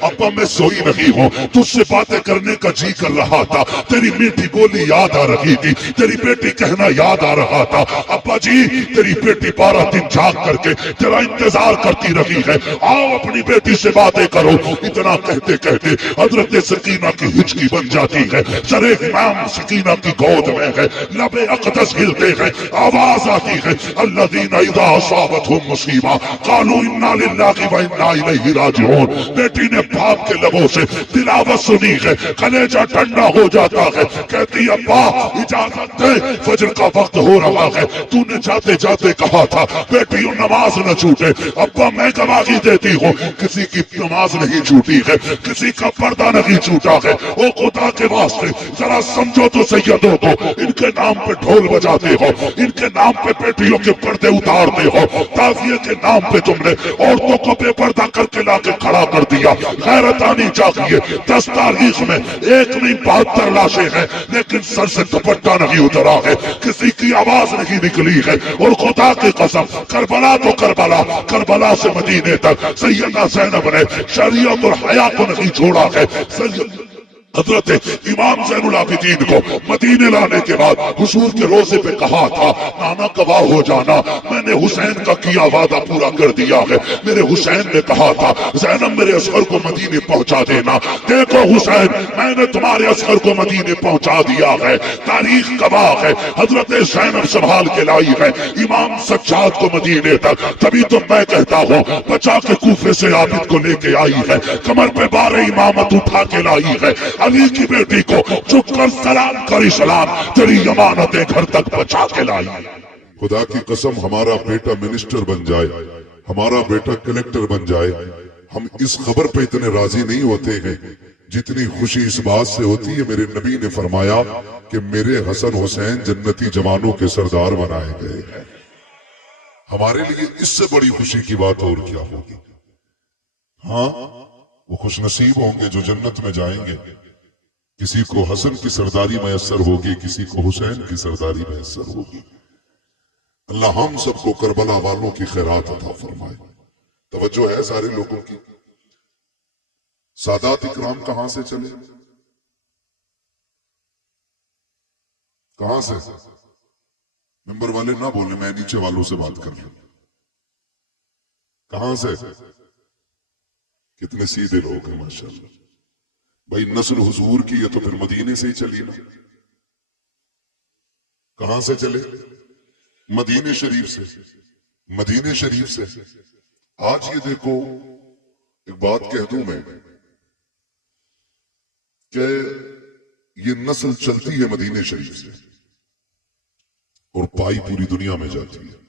ابا میں سوئی نہیں ہوں، تجھ سے باتیں کرنے کا جی کر رہا تھا، تیری میٹھی بولی یاد آ رہی تھی، تیری بیٹی کہنا یاد آ رہا تھا۔ ابا جی تیری بیٹی 12 دن جاگ کر کے تیرا انتظار کرتی رہی ہے، آؤ اپنی بیٹی سے باتیں کرو۔ اتنا کہتے کہتے حضرت سکینہ کی ہچکی بن جاتی ہے، سر امام سکینہ کی گود میں ہے، لب اقدس ہلتے ہیں، آواز آتی ہے الذین اذا اصابتهم مصیبہ قالوا انا للہ و انا الیہ راجعون۔ بیٹی نے باپ کے لبوں سے تلاوت سنی ہے، کلیجہ ٹھنڈا ہو جاتا ہے، کہتی ابا اجازت دے فجر کا وقت ہو رہا ہے، تو نے جاتے جاتے کہا تھا بیٹیوں نماز نہ چھوٹے۔ ابا میں گواہی دیتی ہوں کسی کی نماز نہیں چھوٹی ہے، کسی کا پردہ نہیں چھوٹا ہے۔ او خدا کے واسطے ذرا سمجھو تو سیدوں کو، ان کے نام پہ ڈھول بجاتے ہو، ان کے نام پہ بیٹیوں کے پردے اتارتے ہو، تعزیے کے نام پہ تم نے عورتوں کو بے پردہ کر کے لا کے کھڑا کر دیا۔ غیرت آنی چاہیے۔ 10 تاریخ میں 1 نہیں 72 لاشیں ہیں، لیکن سر سے دوپٹہ نہیں اترا ہے، کسی کی آواز نہیں نکلی ہے۔ اور خدا کی قسم کربلا تو کربلا، کربلا سے مدینے تک سیدہ زینب نے شریعت اور حیا کو نہیں چھوڑا ہے۔ حضرت امام زین العابدین کو مدینے لانے کے بعد حضور کے روزے پہ کہا تھا نانا گواہ ہو جانا، میں نے حسین کا کیا وعدہ پورا کر دیا ہے۔ میرے حسین نے کہا تھا زینب میرے اصغر کو مدینے پہنچا دینا، دیکھو حسین میں نے تمہارے اصغر کو مدینے پہنچا دیا ہے۔ تاریخ گواہ ہے، حضرت زینب سنبھال کے لائی ہے امام سجاد کو مدینے تک۔ تبھی تو میں کہتا ہوں بچا کے کوفے سے عابد کو لے کے آئی ہے، کمر پہ بار امامت اٹھا کے لائی ہے، علی کی بیٹی کو چپ کر سلام کر اسلام تیری امانتیں گھر تک بچا کے لائی۔ خدا کی قسم ہمارا بیٹا منسٹر بن جائے، ہمارا بیٹا کلیکٹر بن جائے، ہم اس خبر پہ اتنے راضی نہیں ہوتے ہیں جتنی خوشی اس بات سے ہوتی ہے میرے نبی نے فرمایا کہ میرے حسن حسین جنتی جوانوں کے سردار بنائے گئے ہیں۔ ہمارے لیے اس سے بڑی خوشی کی بات اور کیا ہوگی؟ ہاں وہ خوش نصیب ہوں گے جو جنت میں جائیں گے۔ کسی کو حسن کی سرداری میسر ہوگی، کسی کو حسین کی سرداری میسر ہوگی۔ اللہ ہم سب کو کربلا والوں کی خیرات عطا فرمائے۔ توجہ ہے سارے لوگوں کی؟ سادات اکرام کہاں سے چلے؟ کہاں سے؟ نمبر والے نہ بولے، میں نیچے والوں سے بات کر رہا ہوں۔ کہاں سے؟ کتنے سیدھے لوگ ہیں ماشاءاللہ۔ بھائی نسل حضور کی ہے تو پھر مدینے سے ہی چلی نا۔ کہاں سے چلے؟ مدینے شریف سے۔ مدینے شریف سے آج یہ دیکھو ایک بات کہہ دوں میں کہ یہ نسل چلتی ہے مدینے شریف سے اور پائی پوری دنیا میں جاتی ہے۔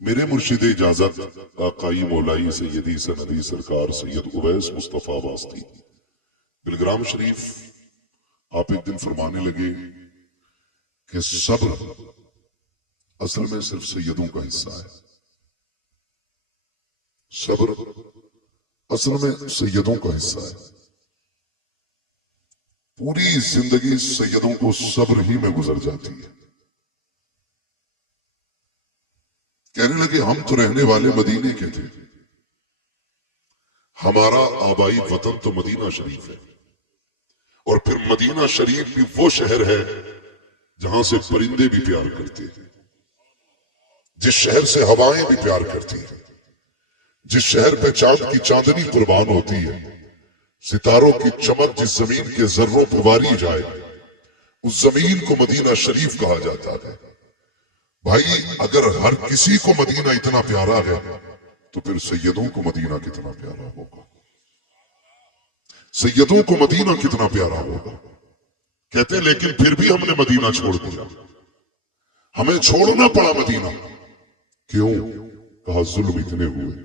میرے مرشد اجازت آقائی مولائی سیدی سندی سرکار سید اویس مصطفیٰ واسطی بلگرام شریف آپ ایک دن فرمانے لگے کہ صبر اصل میں صرف سیدوں کا حصہ ہے۔ صبر اصل میں سیدوں کا حصہ ہے۔ پوری زندگی سیدوں کو صبر ہی میں گزر جاتی ہے۔ کہنے لگے ہم تو رہنے والے مدینے کے تھے، ہمارا آبائی وطن تو مدینہ شریف ہے، اور پھر مدینہ شریف بھی وہ شہر ہے جہاں سے پرندے بھی پیار کرتے ہیں، جس شہر سے ہوائیں بھی پیار کرتی ہیں، جس شہر پہ چاند کی چاندنی قربان ہوتی ہے، ستاروں کی چمک جس زمین کے ذروں پہ واری جائے اس زمین کو مدینہ شریف کہا جاتا ہے۔ بھائی اگر ہر کسی کو مدینہ اتنا پیارا ہے تو پھر سیدوں کو مدینہ کتنا پیارا ہوگا؟ سیدوں کو مدینہ کتنا پیارا ہوگا؟ کہتے ہیں لیکن پھر بھی ہم نے مدینہ چھوڑ دیا، ہمیں چھوڑنا پڑا مدینہ۔ کیوں؟ کہا ظلم اتنے ہوئے۔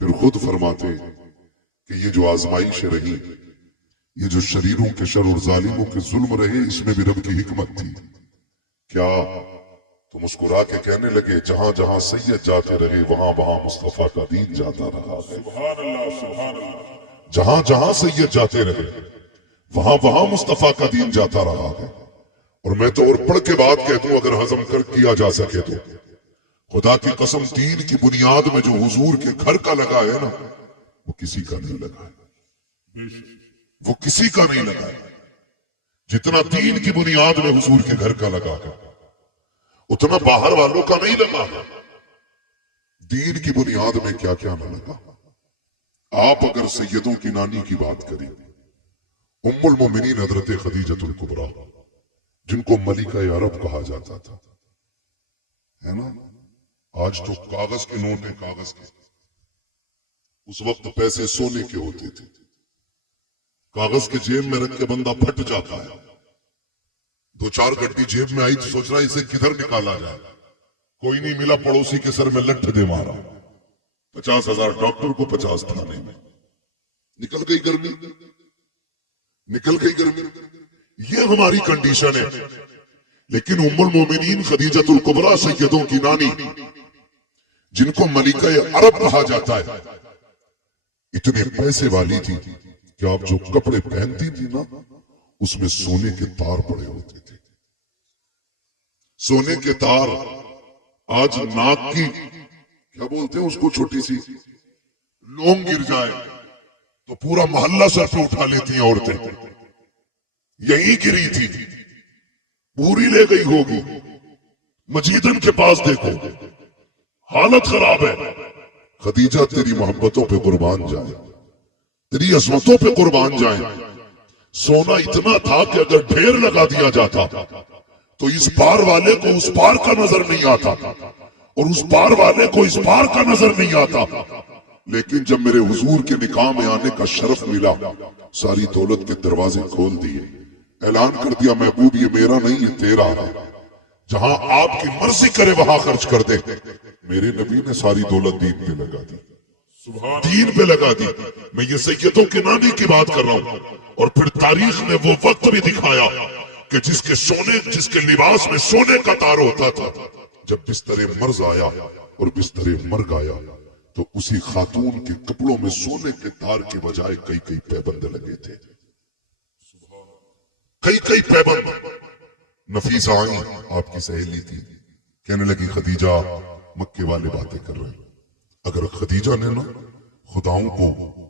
پھر خود فرماتے کہ یہ جو آزمائشیں رہی، یہ جو شریروں کے شر اور ظالموں کے ظلم رہے، اس میں بھی رب کی حکمت تھی۔ کیا؟ تو مسکرا کے کہنے لگے جہاں جہاں سید جاتے رہے وہاں وہاں مصطفیٰ کا دین جاتا رہا ہے۔ سبحان اللہ سبحان اللہ۔ جہاں جہاں سید جاتے رہے وہاں وہاں مصطفیٰ کا دین جاتا رہا ہے۔ اور میں تو اور پڑھ کے بات کہتا ہوں اگر ہضم کر کیا جا سکے تو خدا کی قسم دین کی بنیاد میں جو حضور کے گھر کا لگا ہے نا وہ کسی کا نہیں لگا ہے، وہ کسی کا نہیں لگا ہے۔ جتنا دین کی بنیاد میں حضور کے گھر کا لگا ہے اتنا باہر والوں کا نہیں لگا ہے۔ دین کی بنیاد میں کیا کیا نہ لگا۔ آپ اگر سیدوں کی نانی کی بات کریں، ام المومنین حضرت خدیجۃ الکبریٰ جن کو ملکہ عرب کہا جاتا تھا، ہے نا؟ آج تو کاغذ کے نوٹ ہیں، کاغذ کے، اس وقت پیسے سونے کے ہوتے تھے، کاغذ کے جیب میں رکھ کے بندہ پھٹ جاتا ہے، دو چار گڈی جیب میں آئی تو سوچ رہا ہے اسے کدھر نکالا جائے، کوئی نہیں ملا، پڑوسی کے سر میں لٹھ دے مارا، 50,000 ڈاکٹر کو 50 تھانے میں، نکل گئی گرمی، نکل گئی گرمی۔ یہ ہماری کنڈیشن ہے۔ لیکن ام المومنین خدیجۃ الکبریٰ سیدوں کی نانی جن کو ملکہ عرب کہا جاتا ہے، اتنے پیسے والی تھی کہ آپ جو کپڑے پہنتی تھی نا اس میں سونے کے تار پڑے ہوتے تھے، سونے کے تار۔ آج ناک کی کیا بولتے ہیں اس کو، چھوٹی سی لونگ گر جائے تو پورا محلہ سر پہ اٹھا لیتی ہیں عورتیں، یہی گری تھی، پوری لے گئی ہوگی۔ مجیدن کے پاس دیکھو، حالت خراب ہے۔ خدیجہ تیری محبتوں پہ قربان جائے، تیری عظمتوں پہ قربان جائیں۔ سونا اتنا تھا کہ اگر ڈھیر لگا دیا جاتا تو اس پار والے کو اس پار کا نظر نہیں آتا اور اس پار والے کو اس پار کا نظر نہیں آتا۔ لیکن جب میرے حضور کے نکاح میں آنے کا شرف ملا، ساری دولت کے دروازے کھول دیے، اعلان کر دیا محبوب یہ میرا نہیں یہ تیرا ہے، جہاں آپ کی مرضی کرے وہاں خرچ کر دے۔ میرے نبی نے ساری دولت دین پہ لگا دی، دین پہ لگا دی۔ میں یہ سیدوں کے نانی کی بات کر رہا ہوں۔ اور پھر تاریخ نے وہ وقت بھی دکھایا کہ جس کے لباس میں سونے کا تار ہوتا تھا، جب بستر مرض آیا اور بستر مرگ آیا تو اسی خاتون کے کپڑوں میں سونے کے تار کے بجائے کئی کئی پیبند لگے تھے، کئی کئی پیبند۔ نفیسہ آئیں، آپ کی سہیلی تھی، کہنے لگی خدیجہ مکے والے باتیں کر رہے ہیں، اگر خدیجہ نے نا خداؤں کو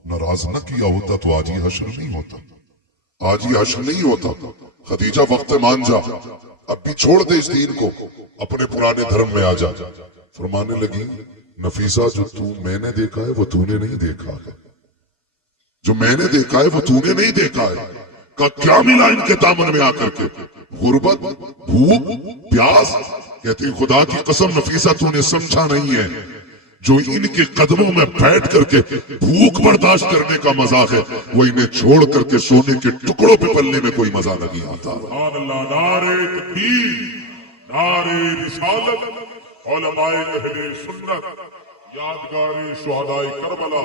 ناراض نہ کیا ہوتا تو آج یہ حشر نہیں ہوتا، آج یہ حشر نہیں ہوتا۔ خدیجہ وقت مان جا، اب بھی چھوڑ دے اس دین کو، اپنے پرانے دھرم میں آ جا۔ فرمانے لگی نفیسہ جو میں نے دیکھا ہے وہ تو نے نہیں دیکھا ہے، جو میں نے دیکھا ہے وہ تو نے نہیں دیکھا ہے۔ کہ کیا ملا ان کے دامن میں آ کر کے؟ غربت، بھوک، پیاس۔ کہتی خدا کی قسم نفیسہ تو نے سمجھا نہیں ہے، جو ان کے قدموں میں بیٹھ کر کے بھوک برداشت کرنے کا مزہ ہے وہ انہیں چھوڑ کر کے سونے کے ٹکڑوں پہ پلنے میں کوئی مزہ نہیں آتا۔ سبحان اللہ، نعرہ تکبیر، نعرہ رسالت، علماء اہل سنت، یادگار شہداء کربلا،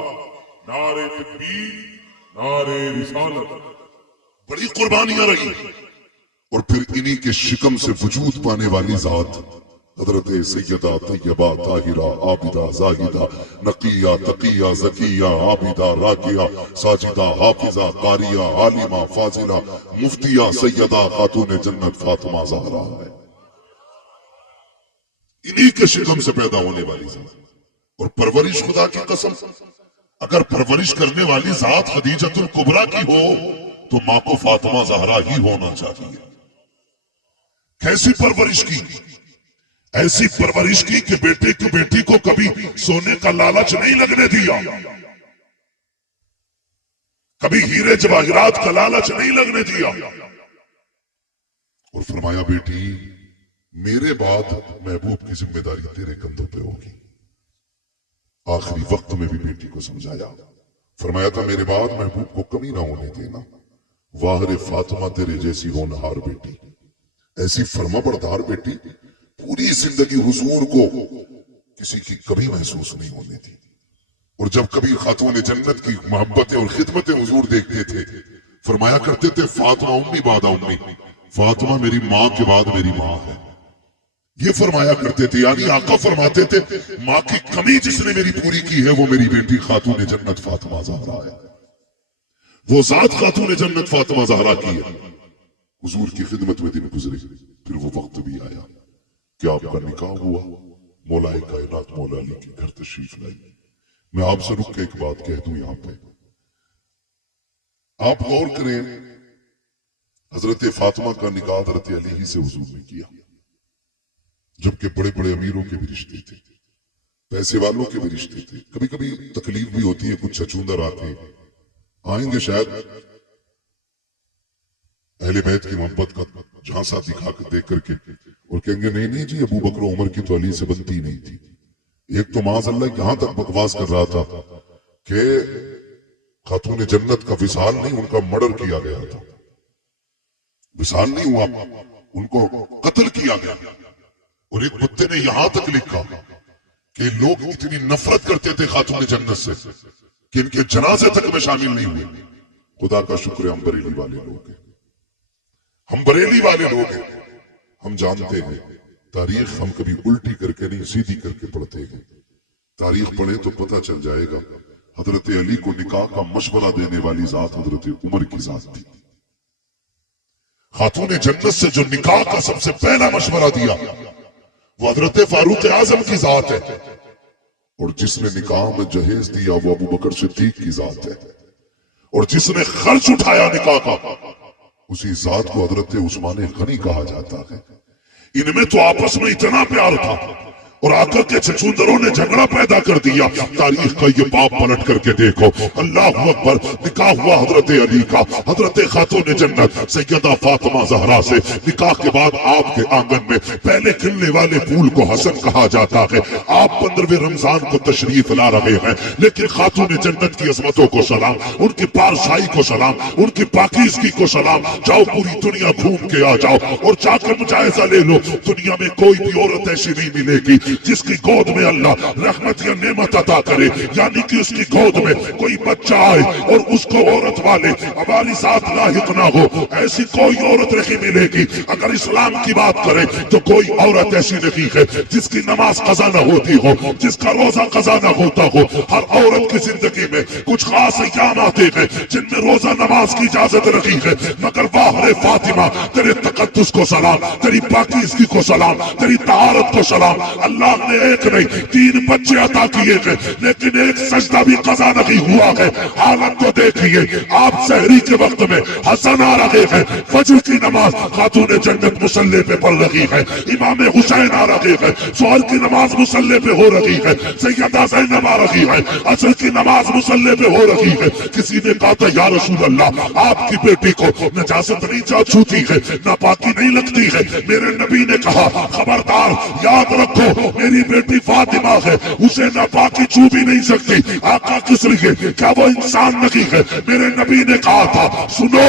نعرہ تکبیر، نعرہ رسالت۔ بڑی قربانیاں رہی۔ اور پھر انہی کے شکم سے وجود پانے والی ذات حضرت سیدہ طیبہ طاہرہ عابدہ زاہدہ نقیہ تقیہ زکیہ عابدہ راکعہ ساجدہ حافظہ قاریہ عالمہ فاضلہ مفتیہ سیدہ خاتون جنت فاطمہ زہرا ہے، انہی کے شکم سے پیدا ہونے والی ذات۔ اور پرورش خدا کی قسم، اگر پرورش کرنے والی ذات خدیجۃ الکبریٰ کی ہو تو ماں کو فاطمہ زہرا ہی ہونا چاہیے۔ کیسی پرورش کی؟ ایسی پرورش کی کہ بیٹی کو کبھی سونے کا لالچ نہیں لگنے دیا، کبھی ہیرے جواہرات کا لالچ نہیں لگنے دیا، اور فرمایا بیٹی میرے بعد محبوب کی ذمہ داری تیرے کندھوں پہ ہوگی۔ آخری وقت میں بھی بیٹی کو سمجھایا، فرمایا تھا میرے بعد محبوب کو کمی نہ ہونے دینا، واہر فاطمہ تیرے جیسی ہونہار بیٹی، ایسی فرما بردار بیٹی پوری زندگی حضور کو کسی کی کبھی محسوس نہیں ہونے دی۔ اور جب کبھی خاتون جنت کی محبتیں اور خدمتیں حضور دیکھتے تھے فرمایا کرتے تھے فاطمہ امی بعد امی، فاطمہ میری ماں کے بعد میری ماں ہے، یہ فرمایا کرتے تھے۔ یعنی آقا فرماتے تھے ماں کی کمی جس نے میری پوری کی ہے وہ میری بیٹی خاتون جنت فاطمہ زہرا ہے، وہ ذات خاتون جنت فاطمہ زہرا کی ہے۔ حضور کی خدمت میں دن گزرے، پھر وہ وقت بھی آیا کہ آپ کا نکاح ہوا، मौलाए कायनात मौला अली के घर तशरीफ लाई। मैं आपसे रुक के एक बात कह दूं यहां पे, आप गौर करें, हजरत फातिमा का निकाह हजरत अली ही से हुजूर ने किया, जबकि बड़े बड़े अमीरों के भी रिश्ते थे, पैसे वालों के भी रिश्ते थे। कभी कभी तकलीफ भी होती है, कुछ छछूंदर आते आएंगे शायद अहले बैत की मोहब्बत का झांसा दिखा कर देख करके और कहेंगे नहीं नहीं जी अबू बकर उमर की तो अली से बनती नहीं थी। एक तो माज़अल्लाह यहां तक बकवास कर रहा था कि खातून जन्नत का विसाल नहीं, उनका मर्डर किया गया था। विसाल नहीं हुआ, उनको कत्ल किया गया। और एक कुत्ते ने यहां तक लिखा कि लोग इतनी नफरत करते थे खातून जन्नत से कि इनके जनाजे तक में शामिल नहीं हुए। खुदा का शुक्र है हम बरेली वाले लोग हैं, हम बरेली वाले लोग हैं, हम जानते हैं तारीख हम कभी उल्टी करके नहीं सीधी करके पढ़ते हैं। तारीख पढ़े तो पता चल जाएगा हजरत अली को निकाह का मशवरा देने वाली जात हजरत उमर की जात थी। खातून जन्नत से जो निकाह का सबसे पहला मशवरा दिया वो हजरत फारूक आजम की जात है, और जिसने निकाह में जहेज दिया वो अबू बकर सिद्दीक की जात है, और जिसने खर्च उठाया निकाह का उसी जात को हजरत उस्मान गनी कहा जाता है। इनमें तो आपस में इतना प्यार था और आकर के छछूंदरों ने झगड़ा पैदा कर दिया। तारीख का ये बाप पलट करके देखो, अल्लाह अकबर, निकाह हुआ हजरत अली का हजरत खातून जन्नत सैयदा फातिमा ज़हरा से। निकाह के बाद आपके आंगन में पहले खिलने वाले फूल को हसन कहा जाता है। आप 15वें रमजान को तशरीफ ला रहे हैं, लेकिन खातून जन्नत की अजमतों को सलाम, उनकी पारसाई को सलाम, उनकी पाकीज़गी को सलाम। जाओ पूरी दुनिया घूम के आ जाओ और जाकर मुजायजा ले लो, दुनिया में कोई भी औरत ऐसी नहीं मिलेगी जिसकी गोद में अल्लाह रहमत या नेमत अता करे, यानी कि उसकी गोद में कोई बच्चा आए और उसको औरत वाले हमारी साथ लाहिक ना हो, ऐसी कोई औरत नहीं मिलेगी। अगर इस्लाम की बात करें तो कोई औरत ऐसी नहीं है जिसकी नमाज कज़ा न होती हो, जिसका रोजा कज़ा न होता हो। हर औरत की जिंदगी में कुछ खास अय्याम आते हैं जिनमें रोजा नमाज की इजाजत रही है, मगर वाह रे फातिमा, तेरे तकद्दुस को सलाम, तेरी पाकीज़गी को सलाम, तेरी तहारत को सलाम। अल्लाह ने एक नहीं 3 बच्चे अता किए हैं, लेकिन एक सजदा भी कज़ा नहीं हुआ है। हालत तो देखिए, आप सहरी के वक्त में हसन आ रहे हैं, फजर की नमाज खातून जन्नत मुसल्ले पे पढ़ रही है, इमाम हुसैन आ रहे हैं, ज़ोहर की नमाज मुसल्ले पे हो रही है, सैयदा ज़ैनब आ रही है, असर की नमाज मुसल्ले पे हो रही है। किसी ने कहा था या रसूल अल्लाह, आपकी बेटी को नजासत नहीं छूती है, नापाकी नहीं लगती है। मेरे नबी ने कहा खबरदार, याद रखो मेरी बेटी फातिमा है, उसे नापाकी छू भी नहीं सकती। आका किस लिए? क्या वो इंसान नहीं है? मेरे नबी ने कहा था सुनो,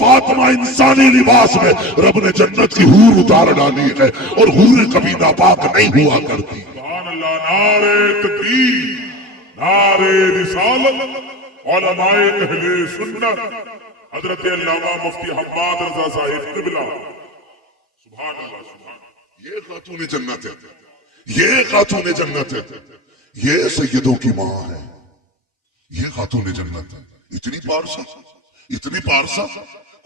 फातिमा इंसानी लिबास में रब ने जन्नत की हूर उतार डाली है और हूरें कभी नापाक नहीं हुआ करती। नारे तकबीर, नारे रिसालत, उलमाए अहले सुन्नत, हजरत अल्लामा मुफ्ती हम्माद रजा साहिब क़िबला, सुभान अल्लाह, सुभान। ये खातून जन्नत है, ये खातून जन्नत है, ये सैयदों की माँ है, ये खातून जन्नत है। इतनी पारसा, इतनी पारसा।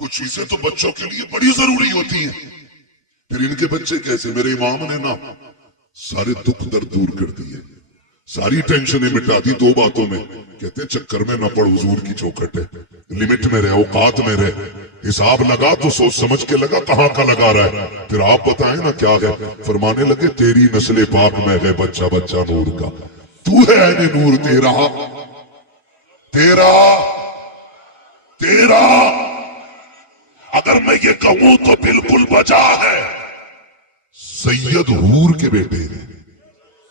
कुछ चीजें तो बच्चों के लिए बड़ी जरूरी होती हैं, फिर इनके बच्चे कैसे? मेरे इमाम ने ना सारे दुख दर्द दूर कर दिए, सारी टेंशनें मिटा दी 2 बातों में। कहते चक्कर में न पड़, हुजूर की चौखट है, लिमिट में रहे, औकात में रहे, हिसाब लगा तो सोच समझ के लगा, कहाँ का लगा रहा है। फिर आप बताएं ना क्या है। फरमाने लगे तेरी नस्ल पाक में है बच्चा बच्चा नूर का, तू है ऐने नूर, तेरा तेरा तेरा। अगर मैं ये कहूं तो बिल्कुल बचा है। सैयद हूर के बेटे हैं,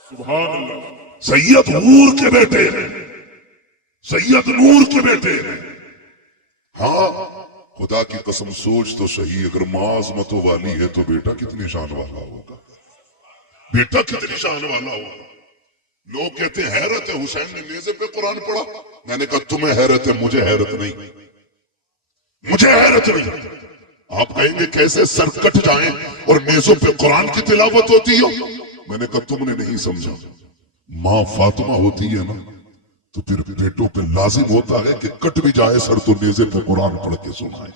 सुभान अल्लाह, सैयद हूर के बेटे हैं, सैयद नूर के बेटे हैं। हाँ, खुदा की कसम सोच तो सही, अगर माँ अज़मतों वाली है तो बेटा कितनी शान वाला होगा, बेटा कितनी शान वाला होगा। लोग कहते हैं हैरत है, हुसैन ने नेज़े पे कुरान पढ़ा। मैंने कहा तुम्हें हैरत है, मुझे हैरत नहीं, मुझे हैरत नहीं। आप कहेंगे कैसे सर कट जाए और नेज़ों पे कुरान की तिलावत होती हो। मैंने कहा तुमने नहीं समझा, माँ फातिमा होती है ना तो फिर बेटों पे लाजिम होता है कि कट भी जाए सर तो नेज़े पे कुरान पढ़ के सुनाए।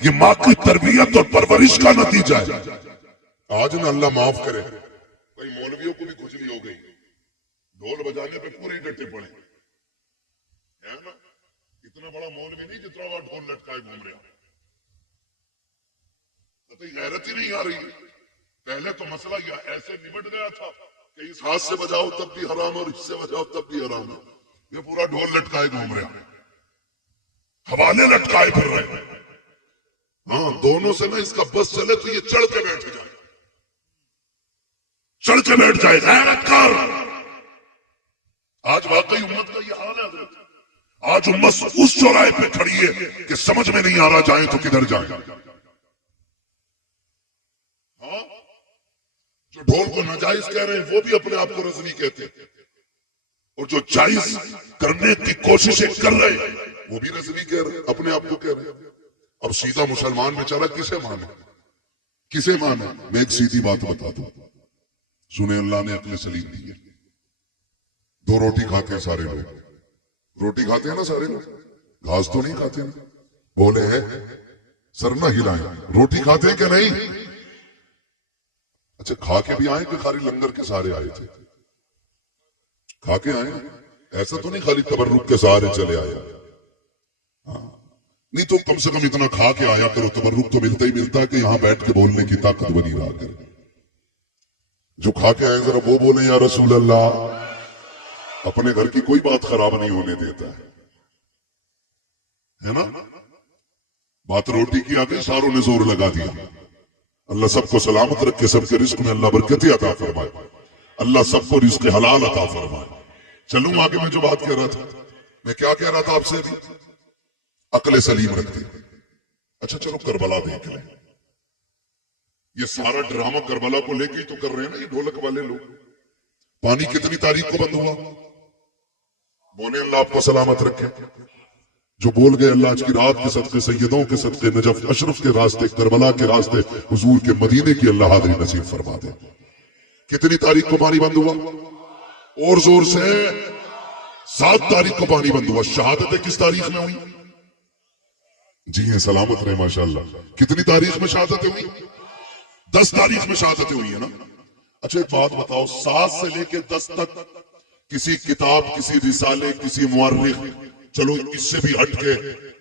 ये माँ की तरबियत और परवरिश का नतीजा है। आज ना अल्लाह माफ करे, کئی مولویوں کو بھی کھجلی ہو گئی، ڈھول بجانے پہ پورے ڈٹے پڑے، ہے نا؟ اتنا بڑا مولوی نہیں جتنا وہ ڈھول لٹکائے گھوم رہا، قطعی غیرت ہی نہیں آ رہی۔ پہلے تو مسئلہ یہ ایسے نمٹ گیا تھا کہ اس ہاتھ سے بجاؤ تب بھی حرام اور اس سے بجاؤ تب بھی حرام ہے، یہ پورا ڈھول لٹکائے گھوم رہا، حوالے لٹکائے پھر رہے۔ ہاں دونوں سے نہ اس کا بس چلے تو یہ چڑھ کے بیٹھ جائے، چڑھ کے بیٹھ جائے، غیرت کر۔ آج واقعی امت کا یہ حال ہے حضرت، آج امت اس چوراہے پہ کھڑی ہے کہ سمجھ میں نہیں آ رہا جائیں تو کدھر جائیں۔ ہاں جو ڈھول کو ناجائز کہہ رہے ہیں وہ بھی اپنے آپ کو رضوی کہتے ہیں، اور جو جائز کرنے کی کوششیں کر رہے ہیں وہ بھی رضوی کہہ رہے ہیں، اپنے آپ کو کہہ رہے ہیں۔ اب سیدھا مسلمان میں چلا کسے مانے، کسے مانے؟ میں ایک سیدھی بات بتا دوں، سنیں اللہ نے عقل سلیم دی ہے۔ دو روٹی کھاتے ہیں سارے لوگ، روٹی کھاتے ہیں نا سارے لوگ، گھاس تو نہیں کھاتے ہیں، بولے ہیں سر نہ ہلائیں، روٹی کھاتے ہیں کہ نہیں؟ اچھا کھا کے بھی آئے کہ خالی لنگر کے سارے آئے تھے؟ کھا کے آئے، ایسا تو نہیں خالی تبرک کے سارے چلے آئے، ہاں نہیں تو کم سے کم اتنا کھا کے آیا کرو، تبرک تو ملتا ہی ملتا ہے کہ یہاں بیٹھ کے بولنے کی طاقت بنی رہا کرے۔ جو کھا کے آئے ذرا وہ بولیں یا رسول اللہ، اپنے گھر کی کوئی بات خراب نہیں ہونے دیتا ہے نا؟ بات روٹی کی آ گئی، ساروں نے زور لگا دیا۔ اللہ سب کو سلامت رکھے، سب کے رزق میں اللہ برکتیں عطا فرمائے، اللہ سب کو رزق حلال عطا فرمائے۔ چلوں آگے، میں جو بات کہہ رہا تھا، میں کیا کہہ رہا تھا آپ سے ابھی؟ عقل سلیم رکھتے۔ اچھا چلو کربلا دیکھ لیں، یہ سارا ڈرامہ کربلا کو لے کے ہی تو کر رہے ہیں نا یہ ڈھولک والے لوگ۔ پانی کتنی تاریخ کو بند ہوا؟ بولے اللہ آپ کو سلامت رکھے۔ جو بول گئے اللہ آج کی رات کے صدقے، سیدوں کے صدقے، نجف اشرف کے راستے، کربلا کے راستے، حضور کے مدینے کی اللہ حاضری نصیب فرما دے۔ کتنی تاریخ کو پانی بند ہوا؟ اور زور سے 7 تاریخ کو پانی بند ہوا۔ شہادتیں کس تاریخ میں ہوئی؟ جی ہیں سلامت رہے ماشاءاللہ۔ کتنی تاریخ میں شہادتیں ہوئی؟ 10 تاریخ میں شہادتیں ہوئی ہیں نا۔ اچھا ایک بات بتاؤ، 7 سے لے کے 10 تک کسی کتاب، کسی رسالے، کسی مورخ، چلو اس سے بھی ہٹ کے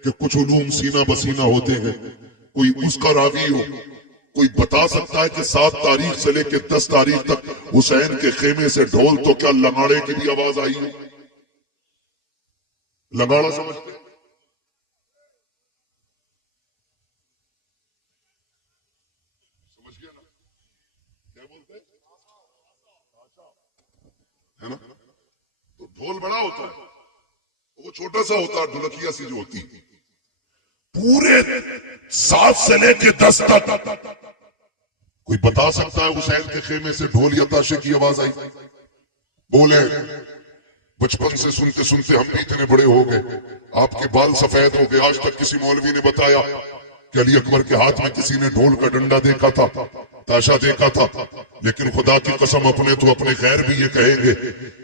کہ کچھ علوم سینہ بسینہ ہوتے ہیں، کوئی اس کا راوی ہو، کوئی بتا سکتا ہے کہ 7 تاریخ سے لے کے 10 تاریخ تک حسین کے خیمے سے ڈھول تو کیا لنگاڑے کی بھی آواز آئی ہو؟ لنگاڑا سمجھتے ہیں؟ سمجھ گیا نا کیا بولتے ہیں؟ ہے نا؟ تو ڈھول بڑا ہوتا ہے، وہ چھوٹا سا ہوتا ہے، ڈھولکیا سی جو ہوتی ہے۔ پورے 7 سے لے کے 10 تک کوئی بتا سکتا ہے حسین کے خیمے سے ڈھول یا تاشے کی آواز آئی؟ بولے بچپن سے سنتے سنتے ہم بھی اتنے بڑے ہو گئے، آپ کے بال سفید ہو گئے، آج تک کسی مولوی نے بتایا کہ علی اکبر کے ہاتھ میں کسی نے ڈھول کا ڈنڈا دیکھا تھا، تاشا دیکھا تھا؟ لیکن خدا کی قسم اپنے تو اپنے غیر بھی یہ کہیں گے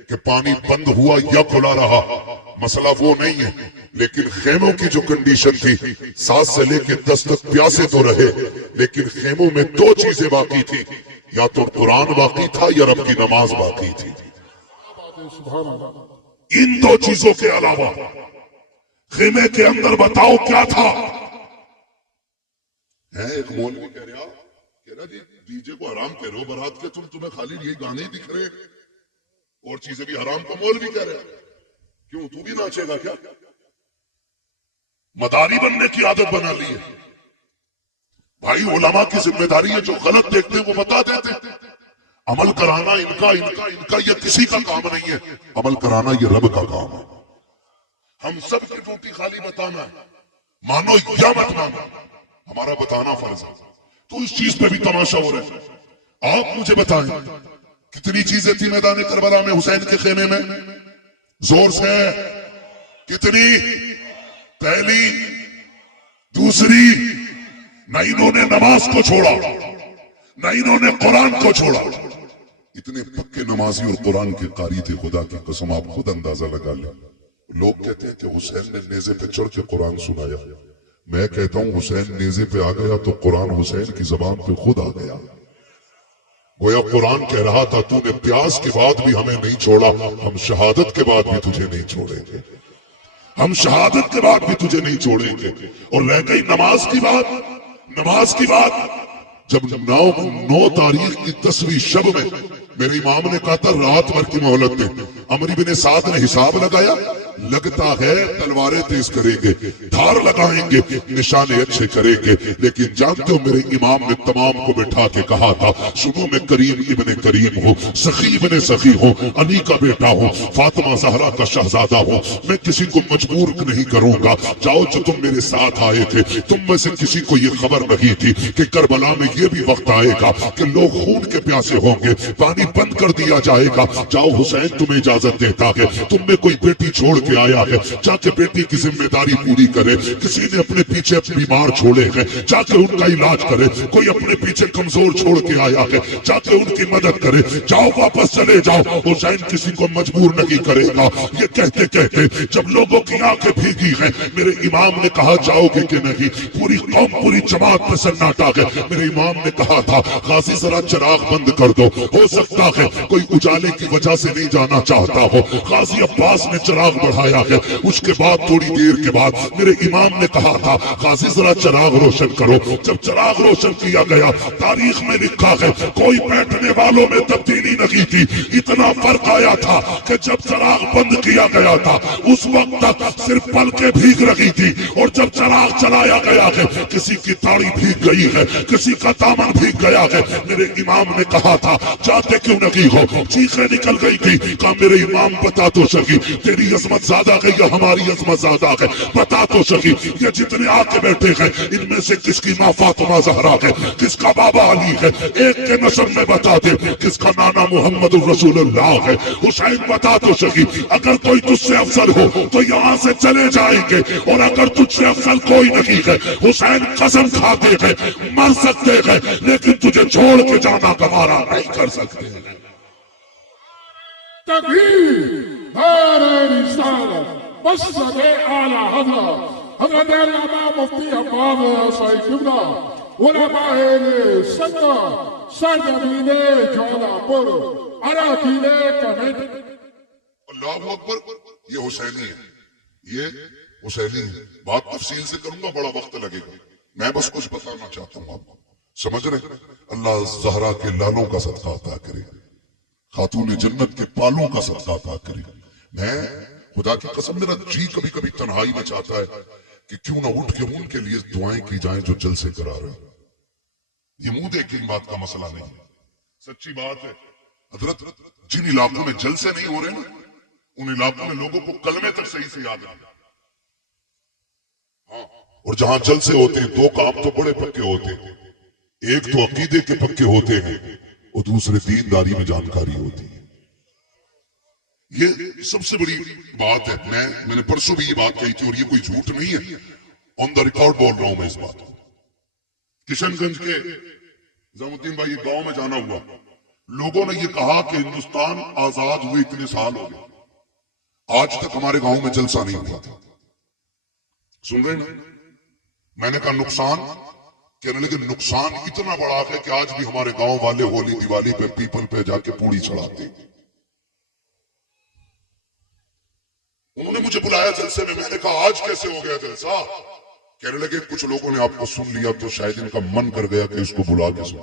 کہ پانی بند ہوا یا کھلا رہا، مسئلہ وہ نہیں ہے، لیکن خیموں کی جو کنڈیشن تھی 7 سے لے کے 10 تک پیاسے تو رہے، لیکن خیموں میں 2 چیزیں باقی تھی، یا تو قرآن باقی تھا یا رب کی نماز باقی تھی۔ ان 2 چیزوں کے علاوہ خیمے کے اندر بتاؤ کیا تھا؟ ہے ایک مولوی کہہ رہا جی ڈی جے کو حرام کہہ رہے ہو برات کے، تمہیں خالی یہی گانے دکھ رہے اور چیزیں بھی حرام کو مولوی کہہ رہے ہیں، کیوں تو بھی ناچے گا کیا؟ مداری بننے کی عادت بنا لی ہے بھائی۔ علماء کی ذمہ داری ہے، جو غلط دیکھتے ہیں وہ بتا دیتے ہیں، عمل کرانا ان کا یہ کسی کا کام نہیں ہے، عمل کرانا یہ رب کا کام ہے۔ ہم سب کی ڈیوٹی خالی بتانا ہے، مانو یا مت مانو، ہمارا بتانا فرض ہے۔ تو اس چیز پہ بھی تماشا ہو رہا ہے۔ آپ مجھے بتائیں کتنی چیزیں تھی میدان کربلا میں حسین کے خیمے میں؟ زور سے کتنی؟ پہلی، دوسری، نہ انہوں نے نماز کو چھوڑا، نہ انہوں نے قرآن کو چھوڑا۔ اتنے پکے نمازی اور قرآن کے قاری تھے، خدا کی قسم آپ خود اندازہ لگا لیں۔ لوگ کہتے ہیں کہ حسین نے نیزے پہ چڑھ کے قرآن سنایا، میں کہتا ہوں حسین نیزے پہ آ گیا تو قرآن حسین کی زبان پہ خود آ گیا۔ गोया कुरान कह रहा था तूने प्यास के बाद भी हमें नहीं छोड़ा, हम शहादत के बाद भी तुझे नहीं छोड़ेंगे, हम शहादत के बाद भी तुझे नहीं छोड़ेंगे। और रह गई नमाज की बात, नमाज की बात, जब 9 तारीख की 10वीं शब में मेरे इमाम ने कहा था रात भर की मोहलत दे, अमर इब्न साद ने हिसाब लगाया, लगता है तलवारें तेज करेंगे, धार लगाएंगे, निशाने अच्छे करेंगे, लेकिन जानते हो मेरे इमाम ने तमाम को बिठा के कहा था सुनो मैं करीम इब्न करीम हूँ, सखी इब्न सखी हूँ, अली का बेटा हूँ, फातिमा जहरा का शहजादा हूँ, मैं किसी को मजबूर नहीं करूंगा। जाओ जो तुम मेरे साथ आए थे तुम में से किसी को ये खबर नहीं थी कि करबला में ये भी वक्त आएगा कि लोग खून के प्यासे होंगे, पानी बंद कर दिया जाएगा। जाओ हुसैन तुम्हें इजाजत देता है, तुम में कोई बेटी छोड़ के आया है, जाके बेटी की जिम्मेदारी पूरी करे, किसी ने अपने पीछे बीमार छोड़े हैं जाके उनका इलाज करे, कोई अपने पीछे कमजोर छोड़ के आया है जाके उनकी मदद करे, जाओ वापस चले जाओ, हुसैन किसी को मजबूर नहीं करेगा। ये कहते कहते जब लोगों की आंखें भीगी हैं मेरे इमाम ने कहा जाओगे कि नहीं, पूरी कौम पूरी जमात में सन्नाटा है। मेरे इमाम ने कहा था गाजी जरा चिराग बंद कर दो, हो सकता है कोई उजाले की वजह से नहीं जाना चाहता हो। गाजी अब्बास ने चिराग बढ़ाया है, उसके बाद थोड़ी देर के बाद मेरे इमाम ने कहा था गाजी जरा चिराग रोशन करो। जब चिराग रोशन किया गया तारीख में लिखा है कोई बैठने वालों में तब्दीली नहीं थी, इतना फर्क आया था कि जब चिराग बंद किया गया था उस वक्त तक सिर्फ पलकें भीग रही थी, और जब चिराग चलाया गया है किसी की ताड़ी भीग गई है, किसी का दामन भीग गया है। मेरे इमाम ने कहा था जाते क्यों नहीं हो, चीखें निकल गई थी। कहा मेरे इमाम बता तो सकी तेरी अजमत ज्यादा है या हमारी अजमत ज्यादा है, बता तो सकी ये जितने आके बैठे हैं इनमें से किसकी माँ फातिमा जहरा है, किसका बाबा अली है, एक के नस्ल में बता दे, किसका नाना मोहम्मद रसूलुल्लाह है। हुसैन बता तो सकी अगर कोई तुझसे अफजल हो तो यहाँ से चले जाएंगे, और अगर तुझसे अफजल कोई नहीं है हुसैन कसम खाते हैं मर सकते हैं लेकिन तुझे छोड़ के जाना गवारा नहीं कर सकते। तकबीर, नारे रिसालत, मसलक आला हज़रत अल्लामा मुफ्ती अब्बास साहिब किबला, उलमाए सन्ना, सरजमीने जौलापुर, अराकीने कमेटी। अल्लाहु अकबर, ये हुसैनी है, ये हुसैनी है। बात तफसील से करूंगा, बड़ा वक्त लगेगा, मैं बस कुछ बताना चाहता हूँ आपको, समझ रहे? अल्लाह जहरा के लालों का सदका अता करे, खातून जन्नत के पालों का सदका अता करे। मैं खुदा की कसम मेरा जी कभी कभी तन्हाई में चाहता है कि क्यों ना उठ के उनके लिए दुआएं की जाएं जो जलसे करा रहे हैं। ये मुंह देख की बात का मसला नहीं है, सच्ची बात है। हजरत जिन इलाकों में जलसे नहीं हो रहे ना उन इलाकों में लोगों को कलमे तक सही से याद नहीं। हाँ, और जहां जलसे होते हैं दो काम तो बड़े पक्के होते हैं, एक तो अकीदे के पक्के होते हैं और दूसरे दीनदारी में जानकारी होती है। ये सबसे बड़ी बात है। मैंने परसों भी ये बात कही थी और ये कोई झूठ नहीं है, ऑन द रिकॉर्ड बोल रहा हूं मैं इस बात को। किशनगंज के निजामुद्दीन भाई गांव में जाना हुआ, लोगों ने ये कहा कि हिंदुस्तान आजाद हुए इतने साल हो गए, आज तक हमारे गांव में जलसा नहीं हुआ था। सुन रहे ना? मैंने कहा नुकसान, कहने लगे नुकसान इतना बड़ा है कि आज भी हमारे गांव वाले होली दिवाली पे पीपल पे जाके पूड़ी चढ़ाते। उन्होंने मुझे बुलाया जलसे में, मैंने कहा आज कैसे हो गया जलसा? कहने लगे कुछ लोगों ने आपको सुन लिया तो शायद इनका मन कर गया कि इसको बुला के सुन।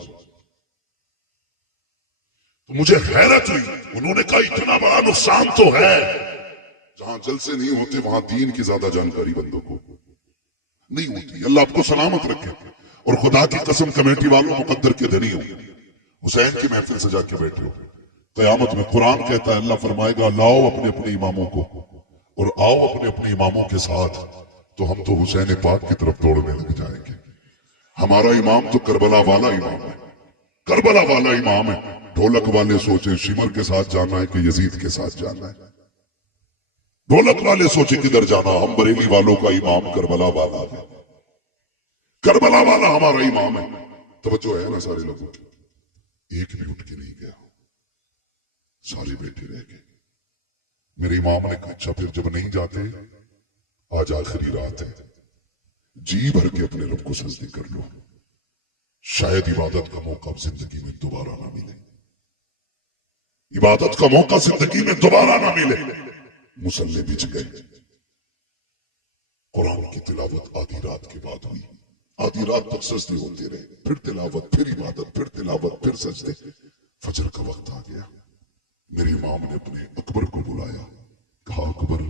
तो मुझे हैरत हुई, उन्होंने कहा इतना बड़ा नुकसान तो है, जहां जलसे नहीं होते वहां दीन की ज्यादा जानकारी बंदों को नहीं होती। अल्लाह आपको सलामत रखे। और खुदा की कसम कमेटी वालों मुकद्दर के धनी हो, हुसैन की महफिल से जाके बैठे हो, कयामत में कुरान कहता है अल्लाह फरमाएगा लाओ अपने अपने इमामों को और आओ अपने अपने इमामों के साथ, तो हम तो हुसैन पाक की तरफ दौड़ने लग जाएंगे। हमारा इमाम तो करबला वाला इमाम है, करबला वाला इमाम है। ढोलक वाले सोचे शिमर के साथ जाना है कि यजीद के साथ जाना है, ढोलक वाले सोचे किधर जाना, हम बरेली वालों का इमाम करबला वाला है, करबला वाला हमारा इमाम है। तवज्जो है ना सारे लोगों की? एक भी उठ के नहीं गया, सारे बैठे रह गए। मेरे इमाम ने कहा अच्छा फिर जब नहीं जाते, आज आखिरी रात है, जी भर के अपने रब को सजदे कर लो, شاید عبادت کا موقع زندگی میں دوبارہ نہ ملے، عبادت کا موقع زندگی میں دوبارہ نہ ملے۔ مصلے بچ گئے، قرآن کی تلاوت آدھی رات کے بعد ہوئی، آدھی رات تک سجدے ہوتے رہے، پھر تلاوت، پھر عبادت، پھر تلاوت، پھر سجدے۔ فجر کا وقت آ گیا، میرے امام نے اپنے اکبر کو بلایا، کہا اکبر،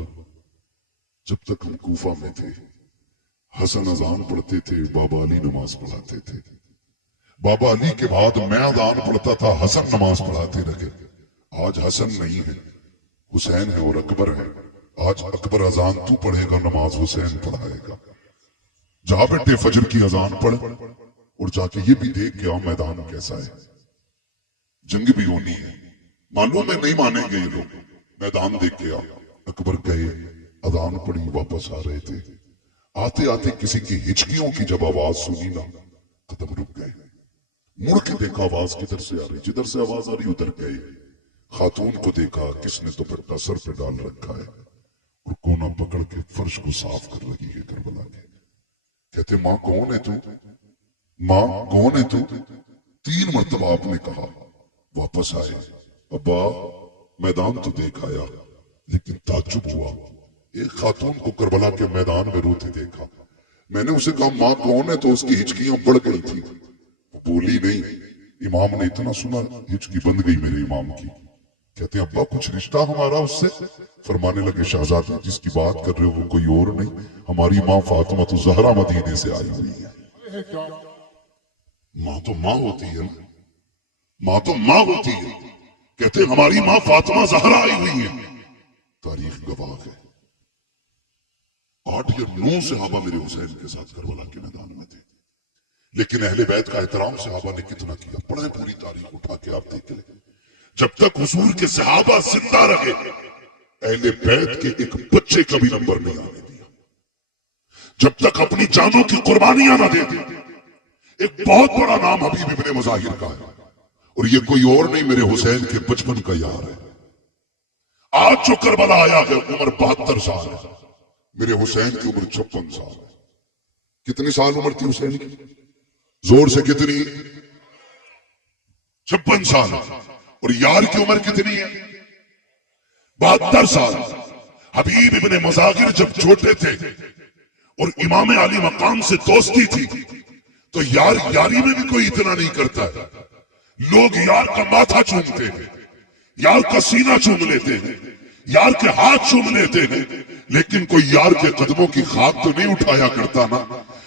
جب تک ہم کوفہ میں تھے حسن اذان پڑھتے تھے، بابا علی نماز پڑھاتے تھے، بابا علی کے بعد میں اذان پڑھتا تھا، حسن نماز پڑھاتے رہے۔ آج حسن نہیں ہے، حسین ہے اور اکبر ہے۔ آج اکبر اذان تو پڑھے گا، نماز حسین پڑھائے گا۔ جا بیٹے فجر کی اذان پڑھ اور جا کے یہ بھی دیکھ کہ میدان کیسا ہے، جنگ بھی ہونی ہے، معلوم ہے نہیں مانیں گے یہ لوگ، میدان دیکھ کے آ۔ اکبر گئے، اذان پڑھی، واپس آ رہے تھے، آتے آتے کسی کی ہچکیوں کی جب آواز سنی نا، قدم رک گئے، مڑ کے دیکھا آواز کدھر سے آ رہی، جدھر سے آواز آ رہی ادھر گئے، خاتون کو دیکھا کس نے دوپٹہ سر پہ ڈال رکھا ہے اور کونا پکڑ کے فرش کو صاف کر رہی ہے کربلا کے۔ کہتے ماں کون ہے تو؟ ماں کون ہے تو؟ 3 مرتبہ آپ نے کہا۔ واپس آئے، ابا میدان تو دیکھ آیا لیکن تعجب ہوا، ایک خاتون کو کربلا کے میدان میں روتے دیکھا۔ میں نے اسے کہا ماں کون ہے تو اس کی ہچکیاں بڑھ گئی تھی، وہ بولی نہیں۔ امام نے اتنا سنا ہچکی بند گئی میرے امام کی۔ کہتے ہیں ابا کچھ رشتہ ہمارا اس سے؟ فرمانے لگے شہزادی جس کی بات کر رہے ہو وہ کوئی اور نہیں، ہماری ماں فاطمہ تو زہرا مدینے سے آئی ہوئی ہے۔ ماں تو ماں ہوتی ہے نا، ماں تو ماں ہوتی ہے۔ کہتے ہیں ہماری ماں فاطمہ زہرا آئی ہوئی ہے۔ تاریخ گواہ ہے 8 یا 9 صحابہ میرے حسین کے ساتھ کربلا کے میدان میں تھے، لیکن اہل بیت کا احترام صحابہ نے کتنا کیا، پڑھیں پوری تاریخ اٹھا کے آپ دیکھ لیں۔ جب تک حضور کے صحابہ زندہ رہے اہل بیت کے ایک بچے کا بھی نمبر نہیں آنے دیا، جب تک اپنی جانوں کی قربانیاں نہ دے دی۔ ایک بہت بڑا نام حبیب ابن مظاہر کا ہے اور یہ کوئی اور نہیں میرے حسین کے بچپن کا یار ہے۔ آج جو کربلا آیا ہے عمر 72 سال ہے، میرے حسین کی عمر 56 سال ہے۔ کتنی سال عمر تھی حسین کی؟ زور سے کتنی؟ 56 سال۔ اور یار کی عمر کتنی ہے؟ 72 سال۔ حبیب ابن مظاہر جب چھوٹے تھے اور امام علی مقام سے دوستی تھی تو یاری میں بھی کوئی اتنا نہیں کرتا ہے۔ لوگ یار کا ماتھا چومتے ہیں، یار کا سینہ چوم لیتے ہیں، یار کے ہاتھ چوم لیتے ہیں، لیکن کوئی یار کے قدموں کی خاک تو نہیں اٹھایا کرتا نا،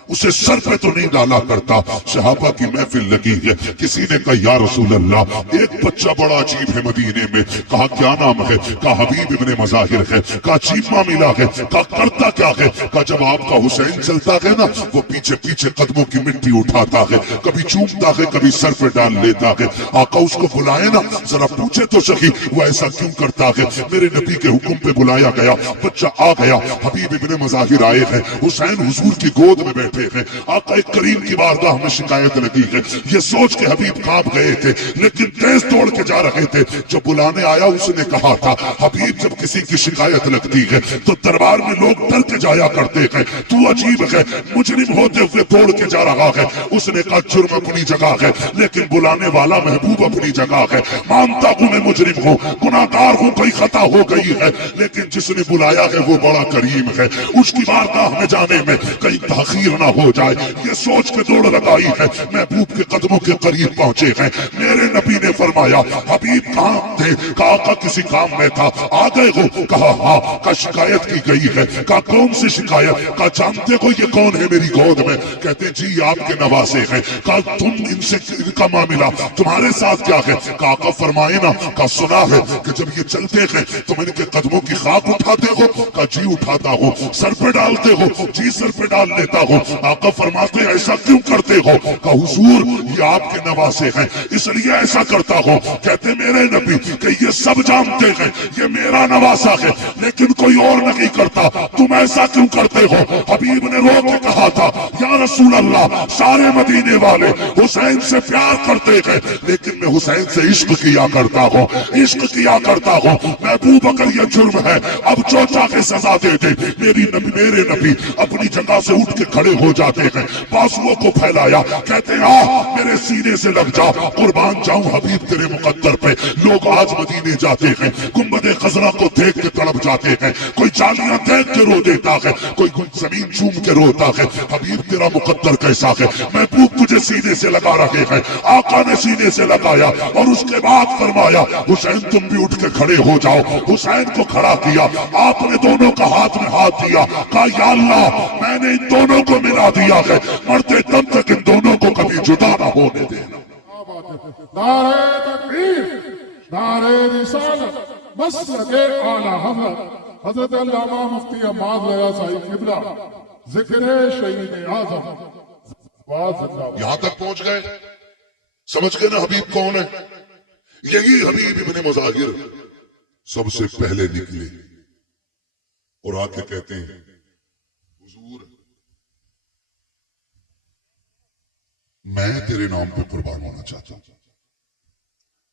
اسے سر پہ تو نہیں ڈالا کرتا۔ صحابہ کی محفل لگی ہے، کسی نے کہا یا رسول اللہ ایک بچہ بڑا عجیب ہے مدینے میں، کہا کیا نام ہے؟ کہا حبیب ابن مظاہر ہے۔ کہا عجیب معاملہ ہے، کہا کرتا کیا ہے؟ کہا جب آپ کا حسین چلتا ہے نا وہ پیچھے پیچھے قدموں کی مٹی اٹھاتا ہے، کبھی چومتا ہے کبھی سر پہ ڈال لیتا ہے۔ آقا اس کو بلائے نا ذرا پوچھے تو سکی وہ ایسا کیوں کرتا ہے۔ میرے نبی کے حکم پہ بلایا گیا، بچہ آ گیا، حبیب ابن مظاہر آئے ہیں، حسین حضور کی گود میں بیٹھے ہیں۔ آقا کریم کی بارگاہ میں شکایت لگی ہے، یہ سوچ کے حبیب کانپ گئے تھے لیکن تیز دوڑ کے جا رہے تھے۔ جو بلانے آیا اس نے کہا تھا حبیب جب کسی کی شکایت لگتی ہے تو دربار میں لوگ ڈر کے جایا کرتے ہیں، تو عجیب ہے مجرم ہوتے ہوئے دوڑ کے جا رہا ہے۔ اس نے کہا جرم اپنی جگہ ہے لیکن بلانے والا محبوب اپنی جگہ ہے، مانتا ہوں میں مجرم ہوں، گناہگار ہوں، کوئی خطا ہو گئی ہے، لیکن جس نے بلایا ہے وہ بڑا کریم ہے، اس کی بارگاہ میں جانے میں کہیں تاخیر نہ ہو جائے۔ یہ سوچ کے دوڑ لگائی ہے، محبوب کے قدموں کے قریب پہنچے ہیں۔ میرے نبی نے فرمایا حبیب کہاں تھے؟ کہا آقا کسی کام میں تھا، آ گئے ہو؟ کہا ہاں۔ کہا شکایت کی گئی ہے؟ کہا کون سی شکایت؟ کہا جانتے ہو یہ کون ہے میری گود میں؟ کہتے جی آپ کے نواسے ہیں۔ کہا تم ان سے ان کا معاملہ تمہارے ساتھ کیا ہے؟ کہا آقا فرمائے نا، کہا سنا ہے کہ جب یہ چلتے ہیں تم ان کے قدموں کی خاک اٹھاتے ہو؟ کہا جی اٹھاتا ہو۔ سر پہ ڈالتے ہو؟ جی سر پہ ڈال لیتا ہو۔ آقا فرماتے ایسا کیوں کرتے ہو؟ کہ حضور یہ آپ کے نواسے ہیں اس لیے ایسا کرتا ہو۔ کہتے میرے نبی کہ یہ سب جانتے ہیں یہ میرا نواسا ہے لیکن کوئی اور نہیں کرتا، تم ایسا کیوں کرتے ہو؟ حبیب نے رو کے کہا تھا یا رسول اللہ سارے مدینے والے حسین سے پیار کرتے ہیں لیکن میں حسین سے عشق کیا کرتا ہوں، عشق کیا کرتا ہوں۔ محبوب اگر یہ جرم ہے اب جو چاہے سزا دے دے۔ میرے نبی اپنی جگہ سے اٹھ کے کھڑے ہو جاتے ہیں، بازوؤں کو پھیلایا، کہتے ہیں آ میرے سینے سے لگ جا، قربان جاؤں حبیب تیرے مقدر پہ۔ لوگ آج مدینے جاتے ہیں، گنبد خضرا کو دیکھ کے تڑپ جاتے ہیں، کوئی جالیاں دیکھ کے رو دیتا ہے، کوئی زمین چوم کے روتا ہے، حبیب تیرا مقدر کیسا ہے۔ محبوب تجھے سینے سے لگا رہے ہیں، آقا نے سینے سے لگایا اور اس کے بعد فرمایا حسین تم بھی اٹھ کے کھڑے ہو جاؤ۔ حسین کو کھڑا کیا، آپ نے دونوں کا ہاتھ میں ہاتھ دیا، کہا یا اللہ میں نے ان دونوں کو ملا دیا ہے، مرتے دم تک ان دونوں کو کبھی جدا نہ ہونے دینا۔ نعرہ تکبیر، نعرہ رسالت، مسجد اعلی حضرت حضرت علامہ مفتی عماد رضا صاحب قبلہ، ذکر شہید اعظم یہاں تک پہنچ گئے، سمجھ گئے نا حبیب کون ہے؟ یہی حبیب ابن مظاہر سب سے پہلے نکلے اور آ کے کہتے ہیں حضور میں تیرے نام پہ قربان ہونا چاہتا ہوں۔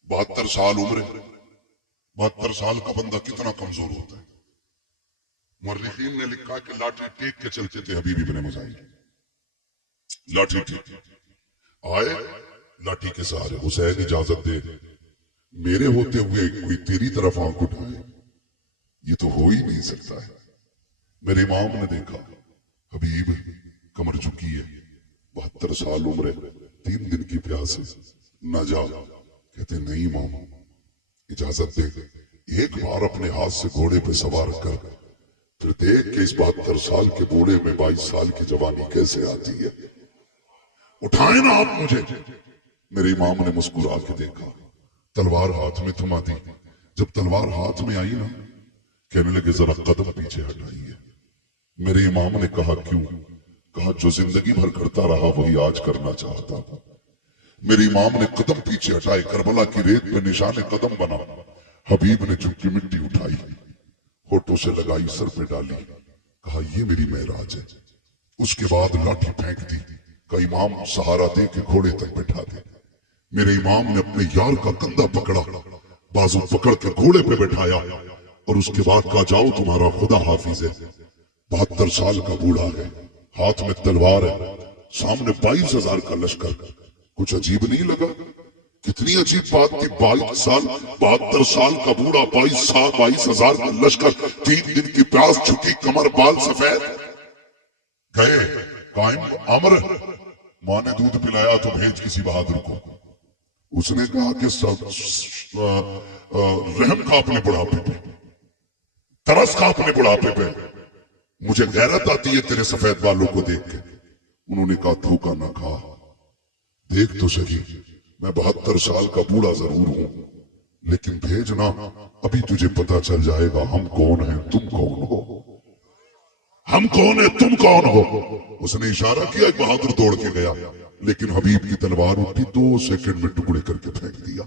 72 سال عمر ہے، 72 سال کا بندہ کتنا کمزور ہوتا ہے۔ مورخین نے لکھا کہ لاٹھی ٹیک کے چلتے تھے حبیب ابن مظاہر، لاٹھی ٹیک آئے، لاٹھی کے سہارے حسین اجازت دے، میرے ہوتے ہوئے کوئی تیری طرف آنکھ اٹھائے، یہ تو ہو ہی نہیں سکتا ہے۔ میرے امام نے دیکھا حبیب کمر جھکی ہے، 72 سال عمر ہے، 3 دن کی پیاس ہے، نہ جا۔ کہتے نہیں امام اجازت دے، ایک بار اپنے ہاتھ سے گھوڑے پہ سوار کر پھر دیکھ کہ اس 72 سال کے بوڑھے میں 22 سال کی جوانی کیسے آتی ہے، اٹھائیں نا آپ مجھے۔ میرے امام نے مسکرا کے دیکھا، تلوار ہاتھ میں تھما دی۔ جب تلوار ہاتھ میں آئی نا، کہنے لگے ذرا قدم پیچھے ہٹائیے۔ میرے امام نے کہا کیوں؟ کہا جو زندگی بھر کرتا رہا وہی آج کرنا چاہتا ہوں۔ میرے امام نے قدم پیچھے ہٹائے، کربلا کی ریت پہ نشان قدم بنا۔ حبیب نے جھک کے مٹی اٹھائی، ہونٹوں سے لگائی، سر پہ ڈالی، کہا یہ میری معراج ہے۔ اس کے بعد لاٹھی پھینک دی، کہا امام سہارا دے کے گھوڑے تک بٹھا دے۔ میرے امام نے اپنے یار کا کندھا پکڑا، بازو پکڑ کے گھوڑے پہ بٹھایا اور اس کے بعد کہا جاؤ تمہارا خدا حافظ ہے۔ 72 سال کا بوڑھا ہے، ہاتھ میں تلوار ہے، سامنے 22,000 کا لشکر۔ کچھ عجیب نہیں لگا؟ کتنی عجیب بات تھی، 72 سال کا بوڑھا، 22,000 کا لشکر، 3 دن کی پیاس، چھٹی کمر، بال سفید۔ گئے قائم امر، ماں نے دودھ پلایا تو بھیج کسی بہادر کو۔ اس نے کہا کہ رحم کا اپنے بڑھاپے پہ، ترس کا اپنے بڑھاپے پہ، مجھے غیرت آتی ہے تیرے سفید بالوں کو دیکھ کے۔ انہوں نے کہا دھوکہ نہ کھا، دیکھ تو صحیح، میں 72 سال کا بوڑھا ضرور ہوں، لیکن بھیجنا ابھی تجھے پتا چل جائے گا ہم کون ہیں، تم کون ہو، ہم کون ہیں تم کون ہو۔ اس نے اشارہ کیا، ایک بہادر دوڑ کے گیا، لیکن حبیب کی تلوار اٹھی، 2 سیکنڈ میں ٹکڑے کر کے پھینک دیا،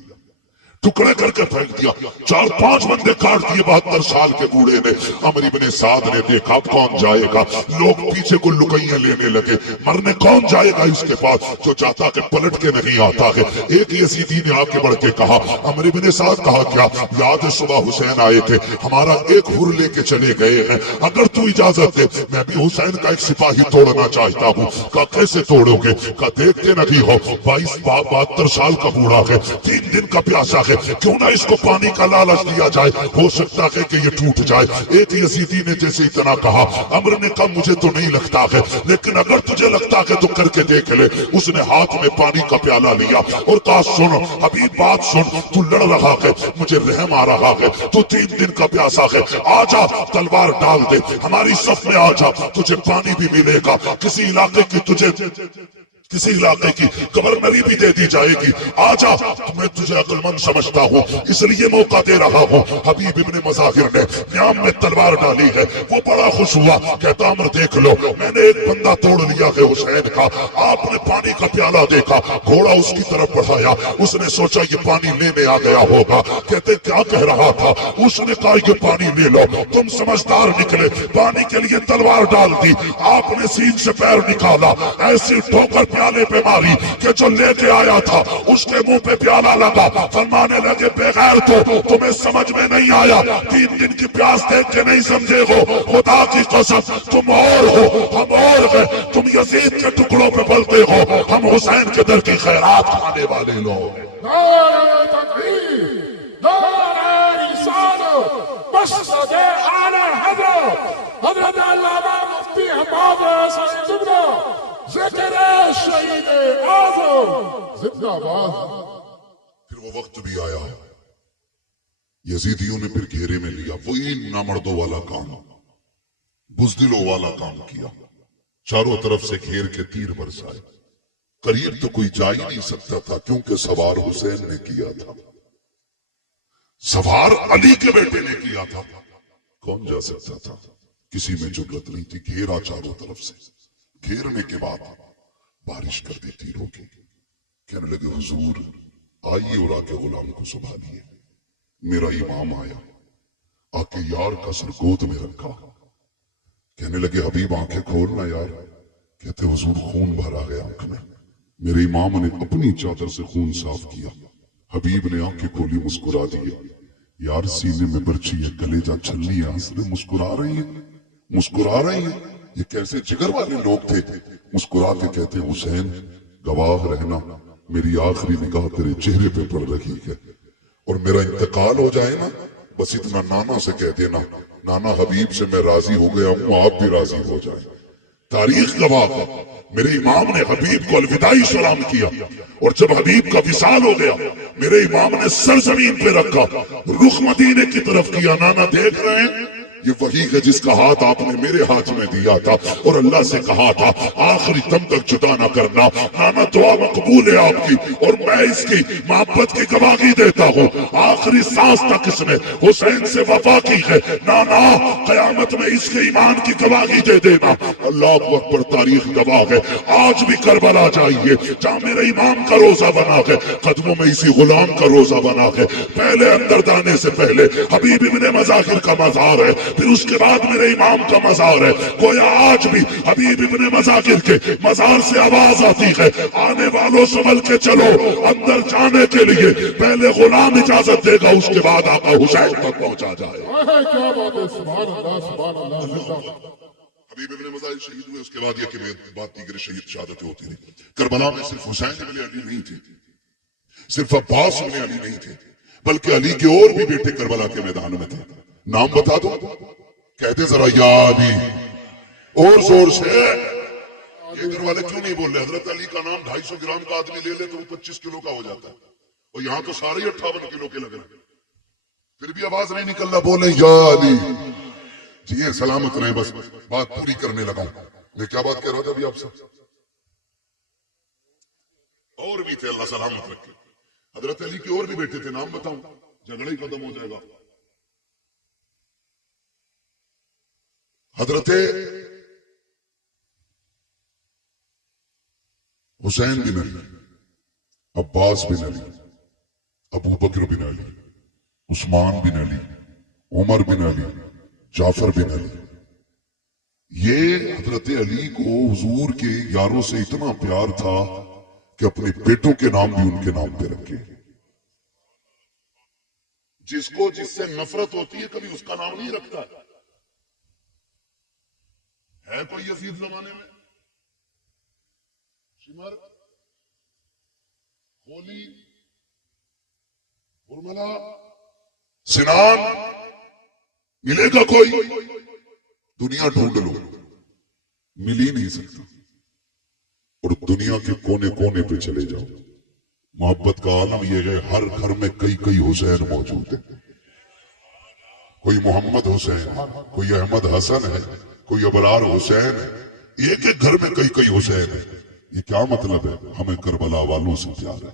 ٹکڑے کر کے پھینک دیا۔ 4-5 بندے کاٹ دیے 72 سال کے بوڑھے نے۔ عمر ابن سعد نے دیکھا اب کون جائے گا، لوگ پیچھے کو لکیاں لینے لگے، مرنے کون جائے گا اس کے پاس، جو چاہتا کہ پلٹ کے نہیں آتا ہے۔ ایک یزیدی نے آ کے بڑھ کے کہا، عمر ابن سعد کہا کیا یاد ہے صبح حسین آئے تھے، ہمارا ایک حر لے کے چلے گئے ہیں، اگر تو اجازت دے میں بھی حسین کا ایک سپاہی توڑنا چاہتا ہوں۔ کہا کیسے توڑو گے؟ کہا دیکھتے نہیں ہو 72 سال کا بوڑھا ہے، 3 دن کا پیاسا ہے، کیوں نہ اس کو پانی کا لالچ دیا جائے، ہو سکتا ہے کہ یہ ٹوٹ جائے۔ ایک یزیدی نے جیسے اتنا کہا، عمر نے کہا مجھے تو نہیں لگتا ہے، لیکن اگر تجھے لگتا ہے تو کر کے دیکھ لے۔ اس نے ہاتھ میں پانی کا پیالہ لیا اور کہا سن حبیب بات سن، تو لڑ رہا ہے، مجھے رحم آ رہا ہے، تو 3 دن کا پیاسا ہے، آ جا تلوار ڈال دے، ہماری صف میں آ جا، تجھے پانی بھی ملے گا، کسی علاقے کی گورنری بھی دے دی جائے گی، آ جا، میں تجھے عقل مند سمجھتا ہوں اس لیے موقع دے رہا ہوں۔ حبیب ابن مظاہر نے نیام میں تلوار ڈالی ہے، وہ بڑا خوش ہوا، کہتا عمر دیکھ لو میں نے ایک بندہ توڑ لیا ہے حسین کا۔ آپ نے پانی کا پیالہ دیکھا، گھوڑا اس کی طرف بڑھایا، اس نے سوچا یہ پانی لینے آ گیا ہوگا، کہتے کیا کہہ رہا تھا؟ اس نے کہا یہ پانی لے لو، تم سمجھدار نکلے، پانی کے لیے تلوار ڈال دی، آپ نے سین سے پیر نکالا، ایسی ٹھوکر प्याले पे मारी कि जो लेके आया था उसके मुंह पे प्याला लगा। फरमाने लगे बेगैर तो तुम्हें समझ में नहीं आया, 3 दिन की प्यास देख के नहीं समझे हो, खुदा की कसम तुम और हो हम और हैं, तुम यजीद के टुकड़ों पे पलते हो, हम हुसैन के दर की खैरात खाने वाले लोग हैं। नारे तकबीर, नारे रिसालत, मसनद आला हज़रत अल्लामा मुफ्ती हम्माद सईद इब्न ज़िक्र शहीद आज़म जिंदाबाद। फिर वो वक्त भी आया, यजीदियों ने फिर घेरे में लिया, वही नामर्दों वाला काम, बुज़दिलों वाला काम किया। चारों तरफ से घेर के तीर बरसाए, करीब तो कोई जा ही नहीं सकता था क्योंकि सवार हुसैन ने किया था, सवार अली के बेटे ने किया था। कौन जा सकता था? किसी में जुर्रत नहीं थी। घेरा चारों तरफ से, घेरने के बाद बारिश कर दी तीरों की। कहने लगे हुजूर आइए और आके गुलाम को संभालिए। मेरा इमाम आया, आके यार का सर गोद में रखा। कहने लगे हबीब आंखें खोलना यार। कहते हुजूर खून भरा गया आंख में। मेरे इमाम ने अपनी चादर से खून साफ किया। हबीब ने आंखें खोली, मुस्कुरा दिए। यार सीने में बर्छी है, कलेजा छलनी है, हंसने मुस्कुरा रही है, मुस्कुरा रही है। ये कैसे जिगर वाले लोग थे। मुस्कुरा के कहते हुसैन गवाह रहना, मेरी आखिरी निगाह तेरे चेहरे पे पड़ रही है, और मेरा इंतकाल हो जाए ना, बस इतना नाना से कह देना, नाना हबीब से मैं राजी हो गया हूं, आप भी राजी हो जाए। तारीख गवाह है, मेरे इमाम ने हबीब को अलविदाई सलाम किया, और जब हबीब का विसाल हो गया मेरे इमाम ने सर जमीन पे रखा, रुख मदीने की तरफ किया। नाना देख रहे हैं, ये वही है जिसका हाथ आपने मेरे हाथ में दिया था और अल्लाह से कहा था आखिरी दम तक जुदा ना करना। नाना दुआ मकबूल है आपकी, और मैं इसकी मोहब्बत की गवाही देता हूँ। आखिरी सांस तक इसने हुसैन से वफा की है। नाना कयामत में इसके ईमान की गवाही दे देना। अल्लाह अकबर, तारीख गवाह है। आज भी करबला जाइए, जहाँ मेरे इमाम का रोजा बना है, कदमों में इसी गुलाम का रोजा बना है। पहले अंदर जाने से पहले हबीब इब्ने मज़ाहिर का मज़ार है, फिर उसके बाद मेरे इमाम का मज़ार है। गोया आज भी हबीब इब्ने मज़ाहिर के मज़ार से आवाज आती है, आने वालों संभल के चलो। अंदर जाने के लिए पहले गुलाम इजाजत देगा, उसके बाद आका हुसैन तक पहुंचा जाए। क्या बात है, सुभान अल्लाह, सुभान अल्लाह। हबीब इब्ने मज़ाहिर शहीद हुए, उसके बाद ये कि बात दीगर शहीद शहादतें होती रही। करबला में सिर्फ हुसैन इब्ने अली नहीं थे, सिर्फ अब्बास इब्ने अली नहीं थे, बल्कि अली के और भी बेटे करबला के मैदान में थे। नाम बता दो, कहते जरा या अली, और जोर से। ये इधर वाले क्यों नहीं बोल रहे? हजरत अली का नाम 250 ग्राम का आदमी ले ले तो वो 25 किलो का हो जाता है, और यहाँ तो सारे 58 किलो के लग रहे हैं, फिर भी आवाज नहीं निकल रहा। बोले या अली जी, ये सलामत रहे। बस बात पूरी करने लगा। मैं क्या बात कह रहा था अभी आपसे? और भी थे, अल्लाह सलामत रखे। हजरत अली के और भी बेटे थे, नाम बताऊं, झगड़ा ही खत्म हो जाएगा। हजरत हुसैन बिन अली, अब्बास बिन अली, अबू बकर बिन अली, उस्मान बिन अली, उमर बिन अली, जाफर बिन अली, ये हजरत अली को हुजूर के यारों से इतना प्यार था कि अपने बेटों के नाम भी उनके नाम पे रखे। जिसको जिससे नफरत होती है कभी उसका नाम नहीं रखता। है कोई यजीद जमाने में? शिमर, होली, उर्मिला, सिनान, मिलेगा कोई? दुनिया ढूंढ लो, मिल ही नहीं सकता। और दुनिया के कोने कोने पे चले जाओ, मोहब्बत का आलम यह है, हर घर में कई कई हुसैन मौजूद है। कोई मोहम्मद हुसैन है, कोई अहमद हसन है, कोई अबरार हुसैन है। एक एक घर में कई कई हुसैन है। ये क्या मतलब है? हमें करबला वालों से प्यार है।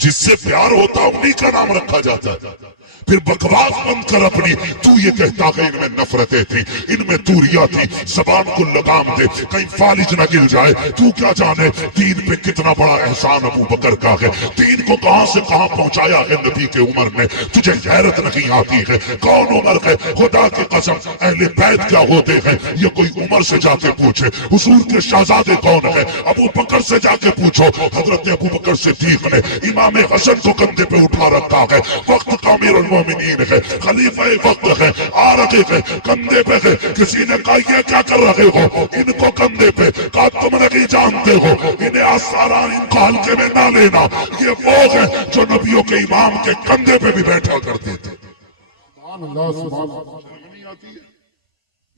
जिससे प्यार होता उन्हीं का नाम रखा जाता है। फिर बकवास बंद कर अपनी, तू ये कहता है इनमें नफरतें थी, इनमें दूरियां थी, जबान को लगाम दे कहीं फालिज न गिर जाए। तू क्या जाने दीन पे कितना बड़ा एहसान अबू बकर का है, दीन को कहां से कहां पहुंचाया है नबी के उमर ने। तुझे गैरत नहीं आती है, कौन उमर है, खुदा की कसम अहले बैत क्या होते हैं ये कोई उमर से जाके पूछे। हुजूर के शहजादे कौन है, अबू बकर से जाके पूछो। हजरत अबू बकर सिद्दीक ने इमाम हसन को कंधे पे उठा रखा है, वक्त का अमीरुल मोमिनीन है, खलीफा वक्त है, आ रहे हैं कंधे पे है। किसी ने कहा ये क्या कर रहे हो इनको कंधे पे, कहा तुम नहीं जानते हो इन्हें आसारान इनको हल्के में ना लेना, ये वो है जो नबियों के इमाम के कंधे पे भी बैठा करते थे। सुभान अल्लाह, सुभान अल्लाह। शर्म नहीं आती है?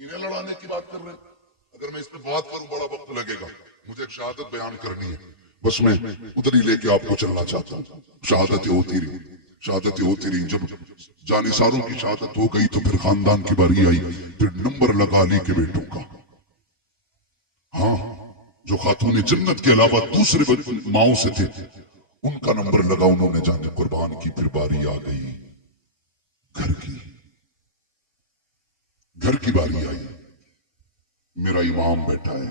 इन्हें लड़ाने की बात कर रहे हैं। अगर मैं इस पे बात करूं बड़ा वक्त लगेगा, मुझे एक शहादत बयान करनी है, बस मैं उधर ही लेके आपको चलना चाहता हूँ। शहादतें होती रही, शहादतें होती रही। जब जानिसारों की शहादत हो गई तो फिर खानदान की बारी आई, फिर नंबर लगा अली के बेटों का। हाँ, जो खातून जन्नत के अलावा दूसरे माओ से थे उनका नंबर लगा, उन्होंने जाने कुर्बान की। फिर बारी आ गई घर की, घर की बारी आई। मेरा इमाम बैठा है,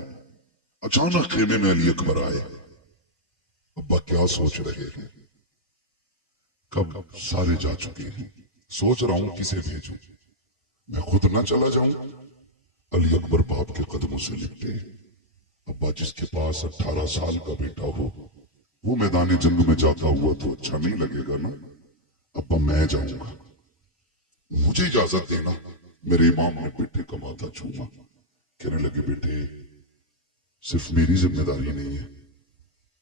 अचानक खेमे में अली अकबर आए। अब्बा क्या सोच रहे हैं, कब सारे जा चुके हैं, सोच रहा हूं किसे भेजूं, मैं खुद ना चला जाऊं। अली अकबर बाप के कदमों से लिपटे। अब्बा जिसके पास 18 साल का बेटा हो वो मैदान जंग में जाता हुआ तो अच्छा नहीं लगेगा ना। अब्बा मैं जाऊंगा, मुझे इजाजत देना। मेरे इमाम ने बेटे का माथा छूमा, कहने लगे बेटे सिर्फ मेरी जिम्मेदारी नहीं है,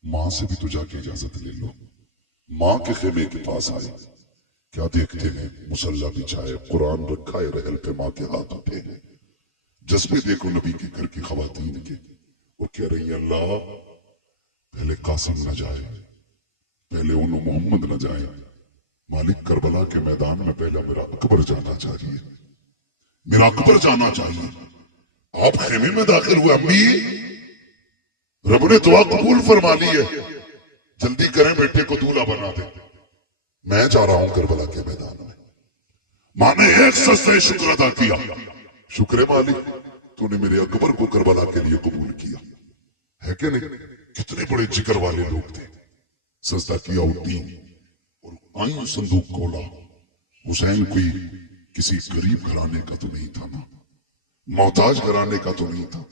मां से भी तो जाके इजाजत ले लो। मां के खेमे के पास आए, क्या देखते हैं मुसल्ला बिछाए, कुरान रखा है रहल पे, मां के हाथ उठे हैं। जज्बे देखो नबी के घर की खवातीन के, वो कह रही है अल्लाह पहले कासिम न जाए, पहले उन्हों मोहम्मद न जाए, मालिक करबला के मैदान में पहले मेरा अकबर जाना चाहिए, मेरा अकबर जाना चाहिए। आप खेमे में दाखिल हुए, अम्मी रब ने दुआ कबूल फरमा ली है, जल्दी करें बेटे को दूल्हा बना दे, मैं जा रहा हूं करबला के मैदान में। मां ने एक सस्ते शुक्र अदा किया, शुक्र मालिक तूने मेरे अकबर को करबला के लिए कबूल किया है कि नहीं। कितने बड़े जिक्र वाले लोग थे। सजदा किया उठी और आई संदूक खोला। हुसैन कोई किसी गरीब घराने का तो नहीं था ना, मोहताज घराने का तो नहीं था,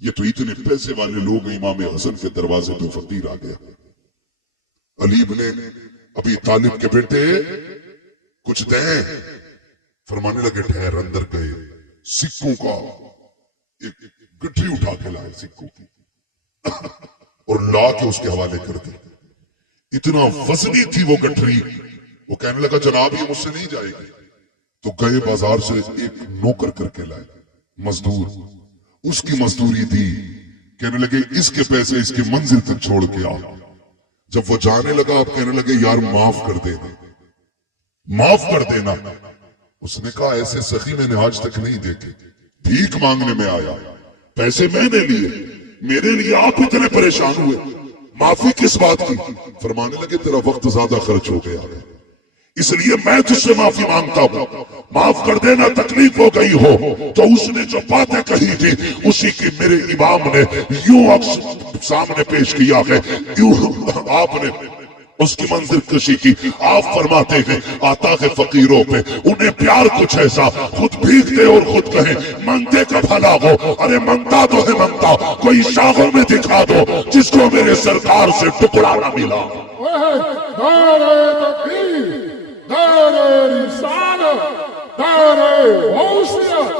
ये तो इतने पैसे वाले लोग। इमाम हसन के दरवाजे पे फकीर आ गया। अली ने अभी तालिब के बेटे कुछ दे, फरमाने लगे ठहर। अंदर गए, सिक्कों का एक गठरी उठा के लाए सिक्कों की और ला के उसके हवाले कर दी। इतना वजनी थी वो गठरी। वो कहने लगा जनाब ये मुझसे नहीं जाएगी। तो गए बाजार से एक नौकर करके लाए, मजदूर, उसकी मजदूरी दी। कहने लगे इसके पैसे इसकी मंजिल तक छोड़ के आ। जब वो जाने लगा आप कहने लगे यार माफ कर देना, माफ कर देना। उसने कहा ऐसे सखी मैंने आज तक नहीं देखे, भीख मांगने में आया, पैसे मैंने लिए, मेरे लिए आप इतने परेशान हुए, माफी किस बात की। फरमाने लगे तेरा वक्त ज्यादा खर्च हो गया है, इसलिए मैं तुझसे माफी मांगता हूं, माफ कर देना, तकलीफ हो गई हो। तो उसने जो बातें कही थी उसी की मेरे इमाम ने यूं सामने पेश किया है, यूं आपने उसकी मंजिल कशी की। आप फरमाते हैं आता है फकीरों पे उन्हें प्यार कुछ ऐसा, खुद भीगते और खुद कहे मंगते का भला हो। अरे मंगता तो है मंगता, कोई शाहों में दिखा दो जिसको मेरे सरकार से टुकड़ा ना मिला। नारे तकबीर, नारे रिसालत, नारे गौसियत,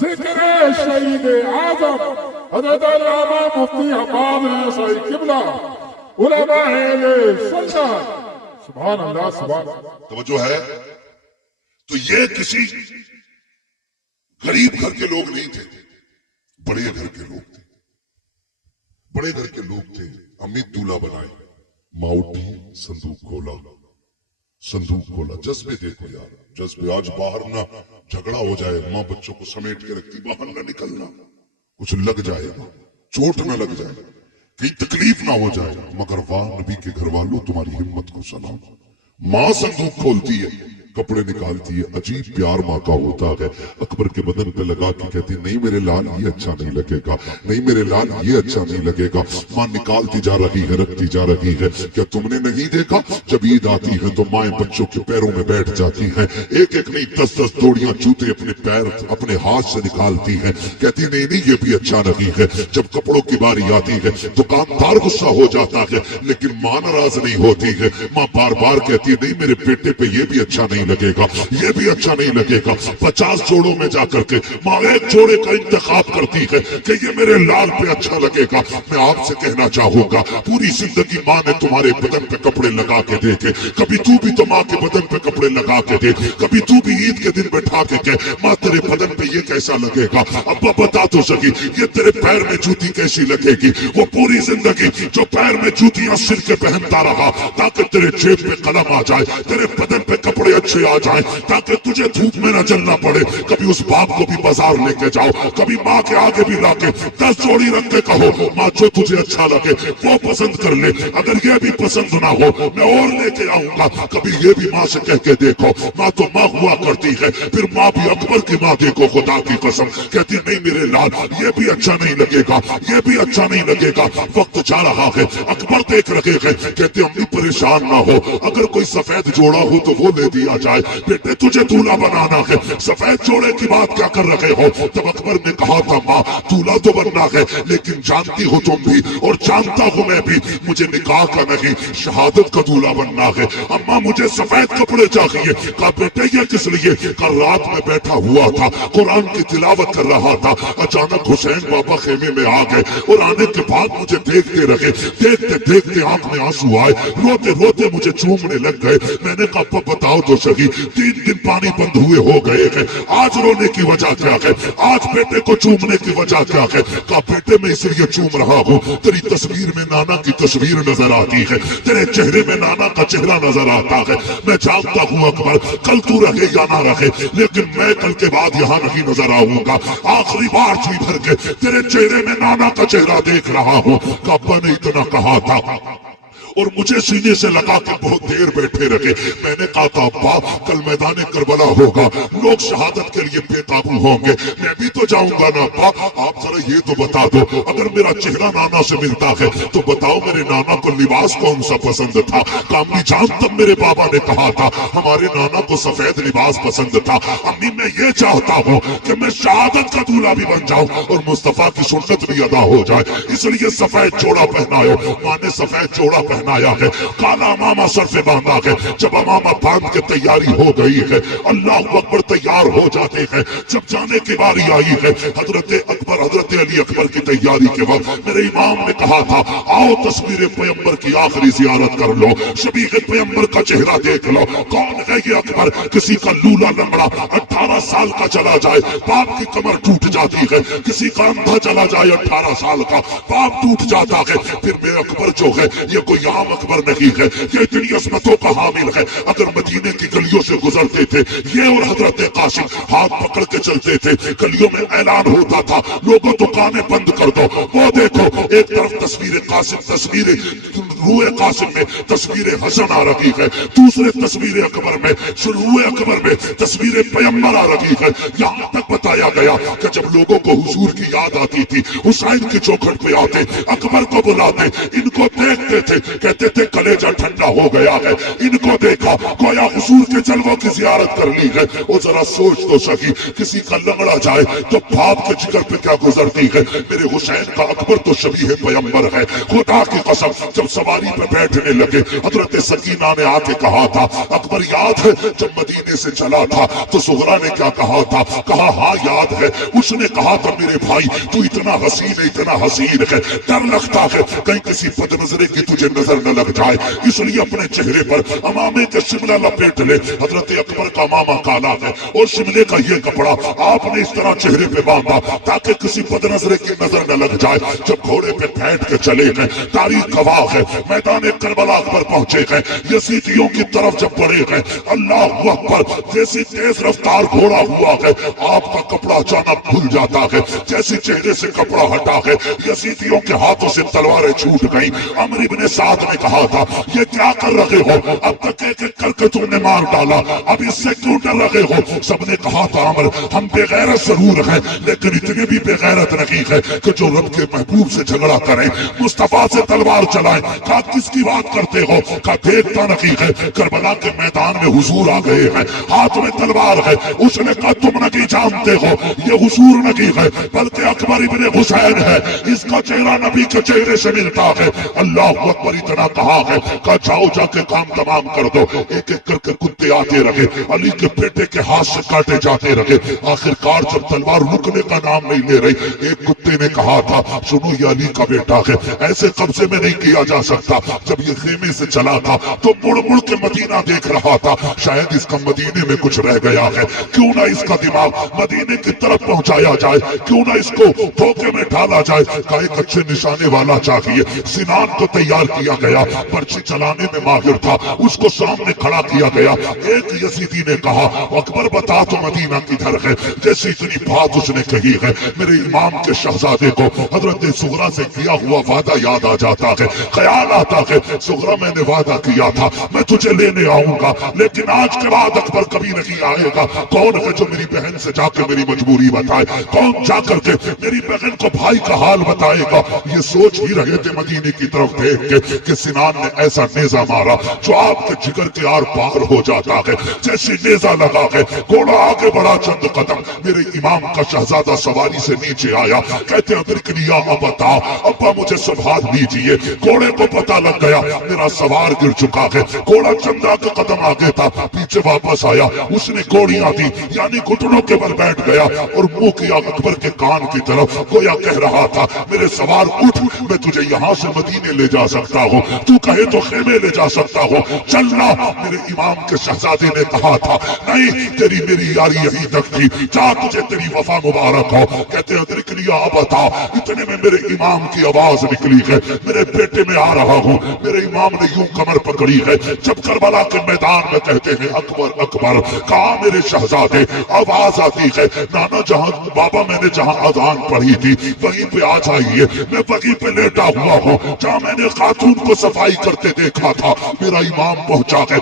जिक्र शहीद आजम हज़रत अल्लामा मुफ्ती हम्माद साईं किबला, उलमा सुन्नत। सुभान अल्लाह, सुभान अल्लाह। तवज्जो है। तो ये किसी गरीब घर के लोग नहीं थे, बड़े घर के लोग थे, बड़े घर के लोग थे। अम्मी दूल्हा बनाए, माँ उठी, संदूक खोला, संदूक खोला। जज्बे देखो यार, जज्बे। आज बाहर ना झगड़ा हो जाए, माँ बच्चों को समेट के रखती, बाहर ना निकलना, कुछ लग जाए, चोट ना लग जाए। कहीं तकलीफ ना हो जाए। मगर वाह नबी के घर वालों, तुम्हारी हिम्मत को सलाम। माँ संदूक खोलती है, कपड़े निकालती है, अजीब प्यार माँ का होता है। अकबर के बदन पे लगा के कहती नहीं मेरे लाल ये अच्छा नहीं लगेगा, नहीं मेरे लाल ये अच्छा नहीं लगेगा। माँ निकालती जा रही है, रखती जा रही है। क्या तुमने नहीं देखा जब ईद आती है तो माएं बच्चों के पैरों में बैठ जाती हैं, एक एक नहीं 10-10 जोड़ियां जूते अपने पैर अपने हाथ से निकालती हैं। कहती नहीं नहीं ये भी अच्छा नहीं है। जब कपड़ों की बारी आती है दुकानदार गुस्सा हो जाता है, लेकिन माँ नाराज नहीं होती है। माँ बार बार कहती है नहीं मेरे बेटे पे ये भी अच्छा नहीं लगेगा, ये भी अच्छा नहीं लगेगा। 50 जोड़ों में जाकर के माँ एक जोड़े का इंतखाब करती है कि ये मेरे लाल पे अच्छा लगेगा। मैं आपसे कहना चाहूंगा पूरी जिंदगी माँ ने तुम्हारे बदन पे कपड़े लगा के देखे, कभी तू भी तो माँ के बदन पे कपड़े लगा के देख, कभी तू भी ईद के दिन बैठा के कह माँ तेरे बदन पे ये कैसा लगेगा। अब्बा बता तो सकी ये तेरे पैर में जूती कैसी लगेगी। वो पूरी जिंदगी जो पैर में जूतियां सिर के पहनता रहा ताकि तेरे जेब पे कलम आ जाए, तेरे बदन पे कपड़े अच्छे आ जाए, ताकि तुझे धूप में न चलना पड़े। कभी उस बाप को भी बाजार लेके जाओ, कभी माँ के आगे भी लाके 10 जोड़ी रख के कहो माँ जो तुझे अच्छा लगे वो पसंद कर ले, अगर ये भी पसंद ना हो मैं और लेके आऊंगा। कभी ये भी माँ से कह के देखो, माँ तो माँ हुआ करती है। फिर माँ भी अकबर की माँ देखो, खुदा की कसम कहती नहीं मेरे लाल ये भी अच्छा नहीं लगेगा, ये भी अच्छा नहीं लगेगा। वक्त जा रहा है, अकबर देख रहे हैं, कहते अम्मी परेशान ना हो, अगर कोई सफेद जोड़ा हो तो वो ले दिया जाए। बेटे तुझे दूल्हा बनाना है, सफेद जोड़े की बात क्या कर रहे हो। तब अकबर ने कहा था माँ दूल्हा तो बनना है, लेकिन जानती हो तुम भी और जानता हूँ मैं भी मुझे निकाह का नहीं शहादत का दूल्हा बनना है। अम्मा मुझे सफेद कपड़े चाहिए। कहा बेटे ये किस लिए। कल रात में बैठा हुआ था कुरान की तिलावत कर रहा था, अचानक हुसैन बाबा खेमे में आ गए और आने के बाद मुझे देखते रहे, देखते देखते आंख में आंसू आए, रोते रोते मुझे चूमने लग गए। मैंने कहा बताओ तो सही 3 दिन पानी बंद हुए हो गए हैं, आज रोने की वजह क्या है, आज बेटे को चूमने की वजह क्या है। कहा बेटे मैं इसलिए चूम रहा हूँ तेरी तस्वीर में नाना की तस्वीर नजर आती है, तेरे चेहरे में नाना का चेहरा नजर आता है। मैं जानता हूँ अकबर कल तू रहे या ना रहे, लेकिन मैं कल के बाद यहाँ नहीं नजर आऊंगा। आखिरी बार जी भर के तेरे चेहरे में नाना का चेहरा देख रहा हूँ। अब्बा ने इतना कहा था और मुझे सीने से लगा के बहुत देर बैठे रखे। मैंने कहा था अब्बा कल मैदान करबला होगा, लोग शहादत के लिए बेकाबू होंगे, मैं भी तो जाऊंगा ना अब्बा। आप जरा ये तो बता दो अगर मेरा चेहरा नाना से मिलता है तो बताओ मेरे नाना को लिबास कौन सा पसंद था। कामनी जान तब मेरे बाबा ने कहा था हमारे नाना को सफेद लिबास पसंद था। अम्मी मैं ये चाहता हूँ कि मैं शहादत का दूल्हा भी बन जाऊं और मुस्तफा की सुन्नत भी अदा हो जाए, इसलिए सफेद जोड़ा पहनायो। माँ ने सफेद जोड़ा पहनाया है, काला अमामा सर से बांधा है। जब अमामा बांध के तैयारी हो गई है, अल्लाह अकबर तैयार हो जाते हैं। जब जाने की बारी आई है हजरत अकबर हजरत अली अकबर की तैयारी के वक्त मेरे इमाम ने कहा था आओ तस्वीर पैगंबर की आखिरी जियारत कर लो, शबीह पैगंबर का चेहरा देख लो। कौन है ये अकबर। किसी का लूला लंगड़ा 18 साल का चला जाए बाप की कमर टूट जाती है, किसी का अंधा चला जाए 18 साल का बाप टूट जाता है। फिर मेरा अकबर जो है ये कोई आम अकबर नहीं है, ये इतनी असमतों का हामिल है। अगर मदीने की गलियों से गुजरते थे ये और हजरत कासिम हाथ पकड़ के चलते थे, गलियों में ऐलान होता था लोगों दुकानें बंद कर दो। वो देखो एक तरफ तस्वीर कासिम, तस्वीर रूए कासिम में तस्वीर हसन आ रही है, दूसरे तस्वीर अकबर में रूए अकबर में तस्वीर पैगंबर आ रही है। यहाँ तक बताया गया कि जब लोगों को हुजूर की याद आती थी हुसैन की चौखट पे आते, अकबर को बुलाते, इनको देखते थे, कहते थे कलेजा ठंडा हो गया है, इनको देखा गोया हुजूर के जलवों की जियारत कर ली है। वो जरा सोच तो सकी किसी का लंगड़ा जाए तो बाप के जिगर पे क्या गुजरती है। मेरे हुसैन का अकबर तो शबीह पैगंबर है। खुदा की कसम जब सवारी पे बैठने लगे हजरत सकीना ने आके कहा था अकबर याद है जब मदीने से चला था तो सुगरा ने क्या कहा था। कहा हाँ याद है। उसने कहा था मेरे भाई तू इतना हसीन है, इतना हसीन है, डर लगता है कहीं किसी बदनजरे की तुझे नजर न लग जाए, इसलिए अपने चेहरे पर अमामे का शिमला लपेट ले। हजरत अकबर का अमामा काला है और शिमले का ये कपड़ा आपने इस तरह चेहरे पे बांधा ताकि किसी बदनजरे की नजर न लग जाए। जब घोड़े पे बैठ के चले गए तारीख गवाह है मैदान करबला पर पहुंचे हैं, यजीदियों की तरफ जब बढ़े हैं, अल्लाह अकबर, जैसी तेज रफ्तार घोड़ा हुआ है, आपका कपड़ा अचानक खुल जाता है, जैसे चेहरे से कपड़ा हटा है, यजीदियों के हाथों से तलवारें छूट गई। अमर इब्ने साद ने कहा था, ये क्या कर रहे हो, अब तक एक एक करके तुमने मार डाला, अब इससे क्यों डर रहे हो? सबने कहा था, अमर हम बेगैरत जरूर हैं, लेकिन इतने भी बेगैरत नहीं है कि जो रब के महबूब से झगड़ा करें, मुस्तफा से तलवार चलाएं। कहा किसकी बात करते हो? कहा देखता नहीं है, करबला के मैदान में हुजूर आ गए हैं, हाथ में तलवार है। उसने कहा तुम नहीं जानते हो, ये हुजूर नहीं है बल्कि अकबर इब्ने हुसैन है, इसका चेहरा नबी के चेहरे से मिलता है। अल्लाह अकबर इतना कहा है, कहा जाओ जाके काम तमाम कर दो। एक एक करके कुत्ते आते रहे, अली के बेटे के हाथ से काटे जाते रहे। आखिरकार जब तलवार रुकने का नाम नहीं ले रही, एक कुत्ते ने कहा था, सुनो ये अली का बेटा है, ऐसे कब्जे में नहीं किया जा सकता। जब ये खेमे से चला था तो मुड़ मुड़ के मदीना देख रहा था, शायद इसका मदीने में कुछ रह गया है, क्यों ना इसका दिमाग मदीने की तरफ पहुंचाया जाए, क्यों ना इसको धोखे में डाला जाए। का एक अच्छे निशाने वाला चाहिए। सिनान को तैयार किया गया, पर्ची चलाने में माहिर था, उसको सामने खड़ा किया गया। एक यजीदी ने कहा, अकबर बता तो मदीना किधर है? जैसे इतनी बात उसने कही है, मेरे इमाम के शहजादे को हजरत सुगरा से किया हुआ वादा याद आ जाता है। ख्याल आता है, सुगरा मैंने वादा किया था मैं तुझे लेने आऊंगा, लेकिन आज के बाद अकबर कभी नहीं आएगा। कौन है जो मेरी बहन से जाकर मेरी मजबूरी बताए? कौन जाकर के मेरी बहन को भाई का हाल बताएगा? ये सोच ही रहे थे मदीने की तरफ देख के कि सिनान ने ऐसा नेजा मारा जो आपके जिगर के आर पार हो जाता है। जैसे नेजा लगा है, घोड़ा आगे बढ़ा चंद कदम, मेरे इमाम का शहजादा सवारी से नीचे आया। कहते अदरिकनिया अबता, अब्बा मुझे संभाल लीजिए। घोड़े को पता लग गया मेरा सवार गिर चुका है। घोड़ा चंदा के कदम आगे था, पीछे वापस आया, उसने घोड़ियां दी, यानी घुटनों के बल बैठ गया और मुंह किया अकबर के कान की तरफ, गोया कह रहा था, मेरे सवार उठ, मैं तुझे यहाँ से मदीने ले जा सकता हूँ, तू कहे तो खेमे ले जा सकता हूँ, चलना। मेरे इमाम के शहजादे ने कहा था, नहीं तेरी मेरी यारी यहीं तक थी, जा तुझे तेरी वफा मुबारक हो। कहते अदरिकनिया अबता, इतने में मेरे इमाम की आवाज निकली है, मेरे बेटे में आ रहा हूँ। मेरे इमाम ने यूं कमर पकड़ी है, जब करबला के मैदान में कहते हैं अकबर अकबर, कहा मेरे शहजादे, आवाज आती है, नाना जहां बाबा मैंने जहां अजान पढ़ी थी वहीं पे आ जाइए, मैं वहीं पे लेटा हुआ हूँ जहां मैंने खातून को सफाई करते देखा था। मेरा इमाम पहुंचा है,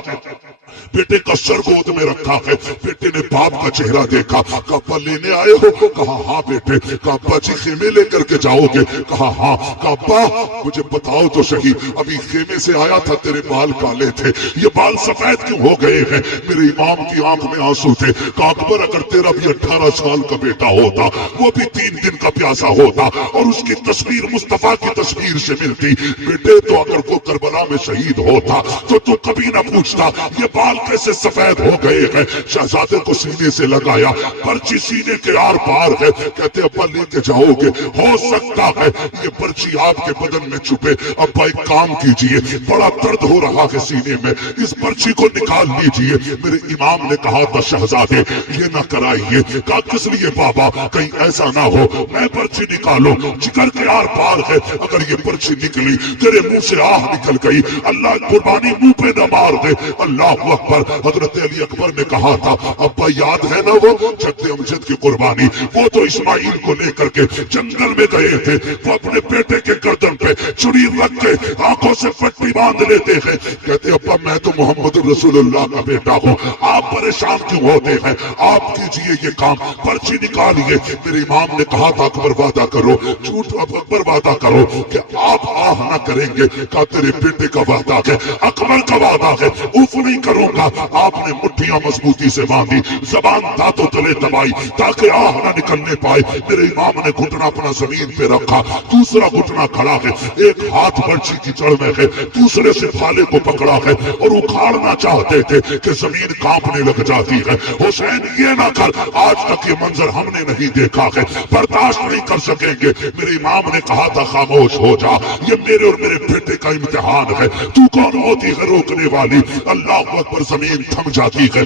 बेटे का सर गोद में रखा है। बेटे ने बाप का चेहरा देखा, कहा अब्बा लेने आए हो? कहा हाँ बेटे। कहा अब्बा जी खेमे लेकर के जाओगे? कहा हाँ। कहा अब्बा मुझे बताओ तो सही, अभी खेमे से आया था तेरे बाल काले थे, ये बाल सफेद क्यों हो गए हैं? मेरे इमाम की आंख में आंसू थे। कहा अकबर अगर तेरा भी 18 साल का बेटा होता, वो भी 3 दिन का प्यासा होता और उसकी तस्वीर मुस्तफा की तस्वीर से मिलती, बेटे तो अगर वो करबला में शहीद होता तो तू कभी ना पूछता ये बाल कैसे सफेद हो गए हैं। शहजादे को सीने से लगाया, पर्ची सीने के आर पार है। कहते अब्बा लेके जाओगे? हो सकता है ये पर्ची आपके बदन में छुपे। अब्बा एक काम कीजिए, बड़ा दर्द हो रहा है सीने में, इस पर्ची को निकाल लीजिए। मेरे इमाम ने कहा था शहजादे ये ना कराइए। कहा किस लिए बाबा? कहीं ऐसा ना हो मैं पर्ची निकालो, जिगर के आर पार है, अगर ये पर्ची निकली तेरे मुंह से आह निकल गई, अल्लाह कुर्बानी मुंह पे न मार दे। अल्लाह अकबर। हजरत अली अकबर ने कहा था अब्बा याद है ना वो जद्दे अमजद की कुर्बानी, वो तो इस्माइल को लेकर के जंगल में गए थे, वो अपने बेटे के गर्दन पे छुरी रख के आंखों से पट्टी बांध लेते हैं। कहते अब्बा मैं तो मोहम्मद रसूलुल्लाह का बेटा हूँ, आप परेशान क्यों होते हैं? आप कीजिए ये काम, पर्ची निकालिए। मेरे इमाम ने कहा था अकबर वादा करो, झूठ अब अकबर वादा करो कि आप आह ना करेंगे। कहा तेरे बेटे का वादा है, अकबर का वादा है, उफ नहीं करूंगा। आपने मुट्ठियां मजबूती से बांधी, जबान दांतों तले दबाई ताकि आह न निकलने पाए। मेरे इमाम ने घुटना अपना जमीन पे रखा, दूसरा घुटना खड़ा है, एक हाथ पर्ची की जड़ में है, दूसरे से भाले को पकड़ा है और उखाड़ना चाहते थे कि जमीन कांपने लग जाती है। हुसैन ये ना कर, आज तक ये मंजर हमने नहीं देखा है, बर्दाश्त नहीं कर सकेंगे। मेरे इमाम ने कहा था खामोश हो जा, ये یہ میرے اور میرے بیٹے کا امتحان ہے، تو کون ہوتی ہے روکنے والی؟ اللہ اکبر، زمین تھم جاتی ہے۔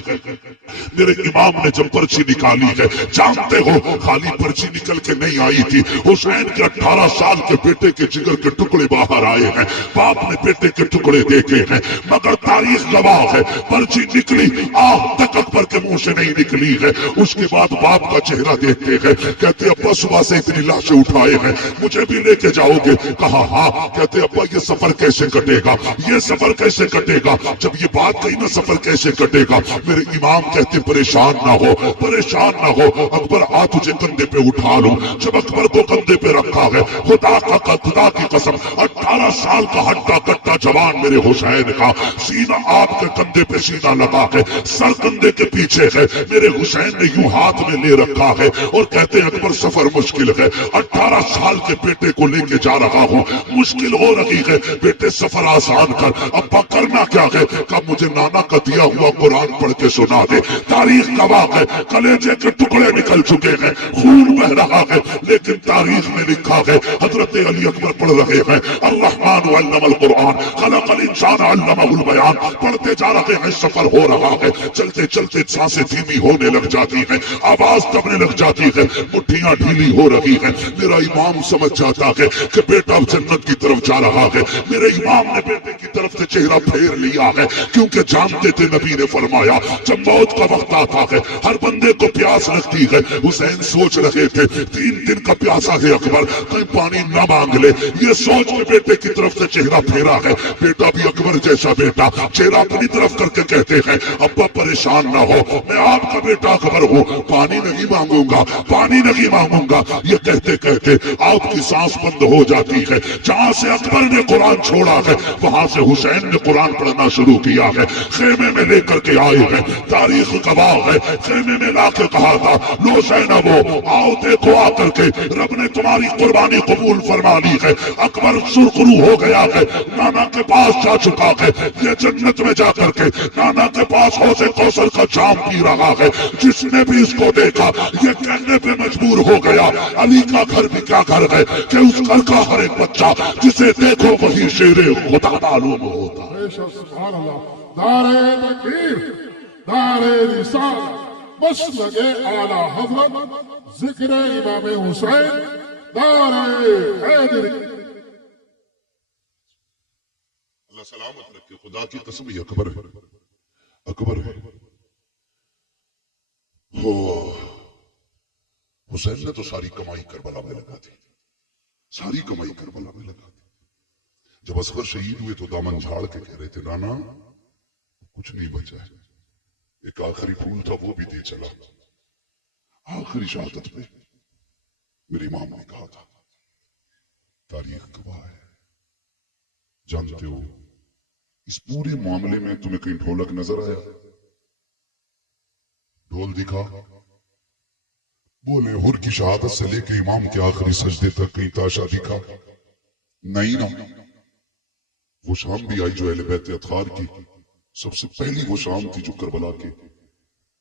میرے امام نے جب پرچی نکالی ہے، جانتے ہو خالی پرچی نکل کے نہیں آئی تھی، حسین کے 18 سال کے بیٹے کے جگر کے ٹکڑے باہر آئے ہیں، باپ نے بیٹے کے ٹکڑے دیکھے ہیں، مگر تاریخ گواہ ہے پرچی نکلی آہ تک اکبر کے منہ سے نہیں نکلی ہے۔ اس کے بعد باپ کا چہرہ دیکھتے ہیں، کہتے ابا صبح سے اتنی لاشیں اٹھائے ہیں، مجھے بھی لے کے جاؤ گے؟ کہا ہاں۔ کہتے ابا یہ سفر کیسے کٹے گا، یہ سفر کیسے کٹے گا؟ جب یہ بات کہی نا سفر کیسے کٹے گا، میرے امام کہتے پریشان نہ ہو، پریشان نہ ہو، اکبر آ تجھے کندھے پہ اٹھا لوں۔ جب اکبر کو کندھے پہ رکھا ہے، خدا کی قسم 18 سال کا ہٹا کٹا جوان میرے حسین کا سینہ آپ کے کندھے پہ سینہ لگا ہے، سر کندھے کے پیچھے ہے، میرے حسین نے یوں ہاتھ میں لے رکھا ہے اور کہتے اکبر سفر مشکل ہے، 18 سال کے بیٹے کو لے کے جا رہا ہوں، مشکل ہو رہی ہے، بیٹے سفر آسان کر۔ ابا کرنا کیا ہے؟ کہ مجھے نانا کا دیا ہوا قرآن پڑھ کے سنا دے۔ تاریخ گواہ ہے، کلیجے کے ٹکڑے نکل چکے ہیں، خون بہ رہا ہے، لیکن تاریخ میں لکھا ہے حضرت علی اکبر پڑھ رہے ہیں الرحمن علم القرآن خلق الانسان علمہ البیان، پڑھتے جا رہے ہیں، سفر ہو رہا ہے، چلتے چلتے سانسیں دھیمی ہونے لگ جاتی ہیں، آواز دبنے لگ جاتی ہے، مٹھیاں ڈھیلی ہو رہی ہیں۔ میرا امام سمجھ جاتا ہے کہ بیٹا جنت کی طرف جا رہا ہے، میرے امام نے بیٹے کی طرف سے چہرہ پھیر لیا ہے، کیونکہ جانتے تھے نبی نے فرمایا جب موت کا وقت آتا ہے ہر بندے کو پیاس لگتی ہے۔ حسین سوچ رہے تھے 3 دن کا پیاسا ہے اکبر، کہیں پانی نہ مانگ لے، یہ سوچ کے بیٹے کی طرف سے چہرہ پھیرا ہے۔ بیٹا بھی اکبر جیسا بیٹا چہرہ اپنی طرف کر کے کہتے ہیں ابا پریشان نہ ہو، میں آپ کا بیٹا اکبر ہوں، پانی نہیں مانگوں گا، پانی نہیں مانگوں گا۔ یہ کہتے کہتے آپ کی سانس بند ہو جاتی ہے۔ جہاں سے اکبر نے قرآن چھوڑا ہے وہاں سے حسین نے قرآن پڑھنا شروع کیا ہے، خیمے میں لے کر کے آئے ہیں، تاریخ گواہ ہے، خیمے میں لا کے کہا تھا لو زینبو آؤ دیکھو آ کر کے رب نے تمہاری قربانی قبول فرما لی ہے۔ اکبر سرخرو ہو گیا ہے، نانا کے پاس جا چکا ہے، یہ جنت میں جا کر کے نانا کے پاس حوض کوثر کا جام پی رہا ہے۔ جس نے بھی اس کو دیکھا یہ کہنے پہ مجبور ہو گیا علی کا گھر بھی کیا گھر ہے کہ اس گھر کا ہر ایک بچہ جسے دیکھو وہی شیر خدا معلوم ہوتا ہے۔ سبحان اللہ، نعرہ تکبیر، نعرہ رسالت، مسلک اعلی حضرت، ذکر امام حسین، نعرہ حیدری۔ اللہ سلامت رکھے، خدا کی قسم یہ اکبر ہے، اکبر ہے۔ ہو حسین نے تو ساری کمائی کربلا میں لگا دی، ساری کمائی کربلا میں لگا دی۔ جب اصغر شہید ہوئے تو دامن جھاڑ کے کہہ رہے تھے نانا کچھ نہیں بچا ہے، ایک آخری پھول تھا وہ بھی دے چلا۔ آخری شہادت پہ میرے امام نے کہا تھا، تاریخ گواہ ہے، جانتے ہو اس پورے معاملے میں تمہیں کہیں ڈھولک نظر آیا؟ ڈھول دکھا؟ بولے حر کی شہادت سے لے کے امام کے آخری سجدے تک کہیں تاشا دکھا؟ نہیں نا۔ وہ شام بھی آئی جو اہل بیت اطہار کی سب سے پہلی وہ شام تھی جو کربلا کے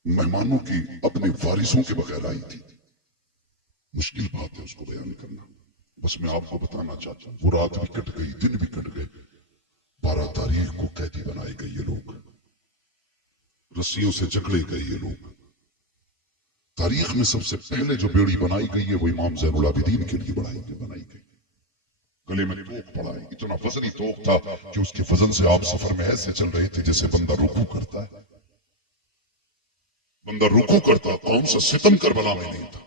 مہمانوں کی اپنے وارثوں کے بغیر آئی تھی۔ مشکل بات ہے اس کو بیان کرنا، بس میں آپ کو بتانا چاہتا ہوں وہ رات بھی کٹ گئی، دن بھی کٹ گئے، 12 تاریخ کو قیدی بنائے گئے یہ لوگ، رسیوں سے جکڑے گئے یہ لوگ۔ تاریخ میں سب سے پہلے جو بیڑی بنائی گئی ہے وہ امام زین العابدین کے لیے بنائی گئی۔ گلے میں توق پڑا ہے، اتنا وزنی توق تھا کہ اس کے وزن سے آپ سفر میں ایسے چل رہے تھے جیسے بندہ رکوع کرتا ہے، بندہ رکوع کرتا۔ کون سا ستم کربلا میں نہیں تھا،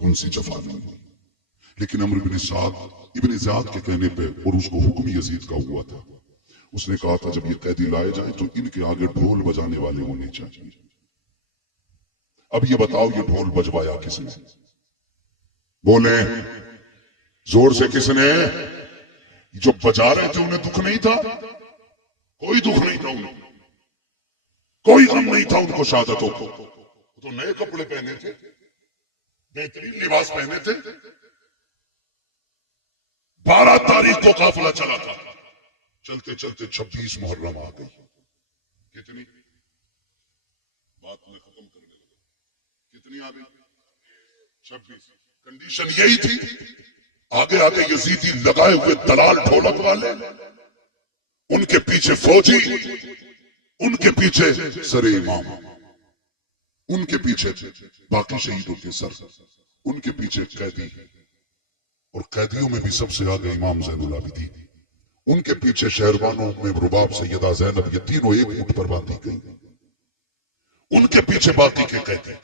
کون سی جفا نہیں ہوئی، لیکن عمرو ابن زیاد کے کہنے پہ، اور اس کو حکم یزید کا ہوا تھا، اس نے کہا تھا جب یہ قیدی لائے جائیں تو ان کے آگے ڈھول بجانے والے ہونے چاہیے۔ اب یہ بتاؤ یہ ڈھول بجوایا کس نے؟ بولیں زور سے کس نے؟ جو بجا رہے تھے انہیں دکھ نہیں تھا؟ کوئی دکھ نہیں تھا انہیں، کوئی غم نہیں تھا ان کو شہادتوں کو۔ تو نئے کپڑے پہنے تھے، بہترین لباس پہنے تھے۔ 12 تاریخ کو قافلہ چلا تھا، چلتے چلتے 26 محرم آ گئی۔ کتنی بات میں ختم کرنے لگا، کتنی آ گئی؟ 26۔ کنڈیشن یہی تھی आगे आगे यजीदी लगाए हुए दलाल ढोलक वाले, उनके पीछे फौजी, उनके पीछे सरे इमाम, उनके पीछे बाकी शहीदों के सर, उनके पीछे कैदी, और कैदियों में भी सबसे आगे इमाम ज़ैनुल आबिदीन, उनके पीछे शहरबानों में रुबाब सैयदा ज़ैनब, ये तीनों एक ऊंट पर बांधी गई, उनके पीछे बाकी के कैदी।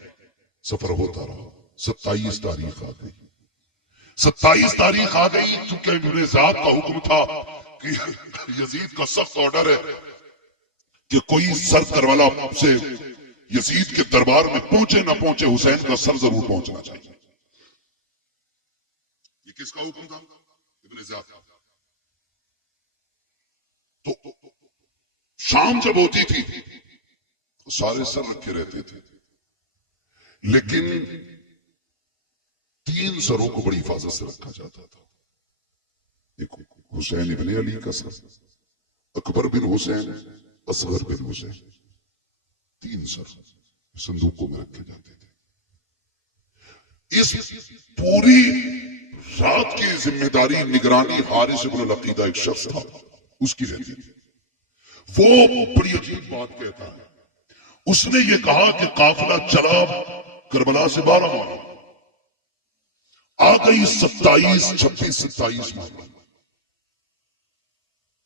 सफर होता रहा। 27 तारीख आ गई। 27 तारीख आ गई। चूंकि इब्ने ज़ियाद का हुक्म था कि यजीद का सख्त ऑर्डर है कि कोई सर करवाला से यजीद के दरबार में पहुंचे ना पहुंचे, हुसैन का सर जरूर पहुंचना चाहिए। ये किसका हुक्म था? इब्ने ज़ियाद का। तो शाम जब होती थी तो सारे सर रखे रहते थे, लेकिन 3 सरों को बड़ी हिफाजत से रखा जाता था। एक हुसैन इब्ने अली का सर, अकबर बिन हुसैन, असगर बिन हुसैन, 3 सर संदूकों में रखे जाते थे। इस पूरी रात की जिम्मेदारी निगरानी हारिस इब्न अल-अकीदा एक शख्स था, उसकी रहती थी। वो बड़ी अजीब बात कहता है। उसने ये कहा कि काफिला चला करबला से 12 माह, आ गई 27, 26, 27 माह।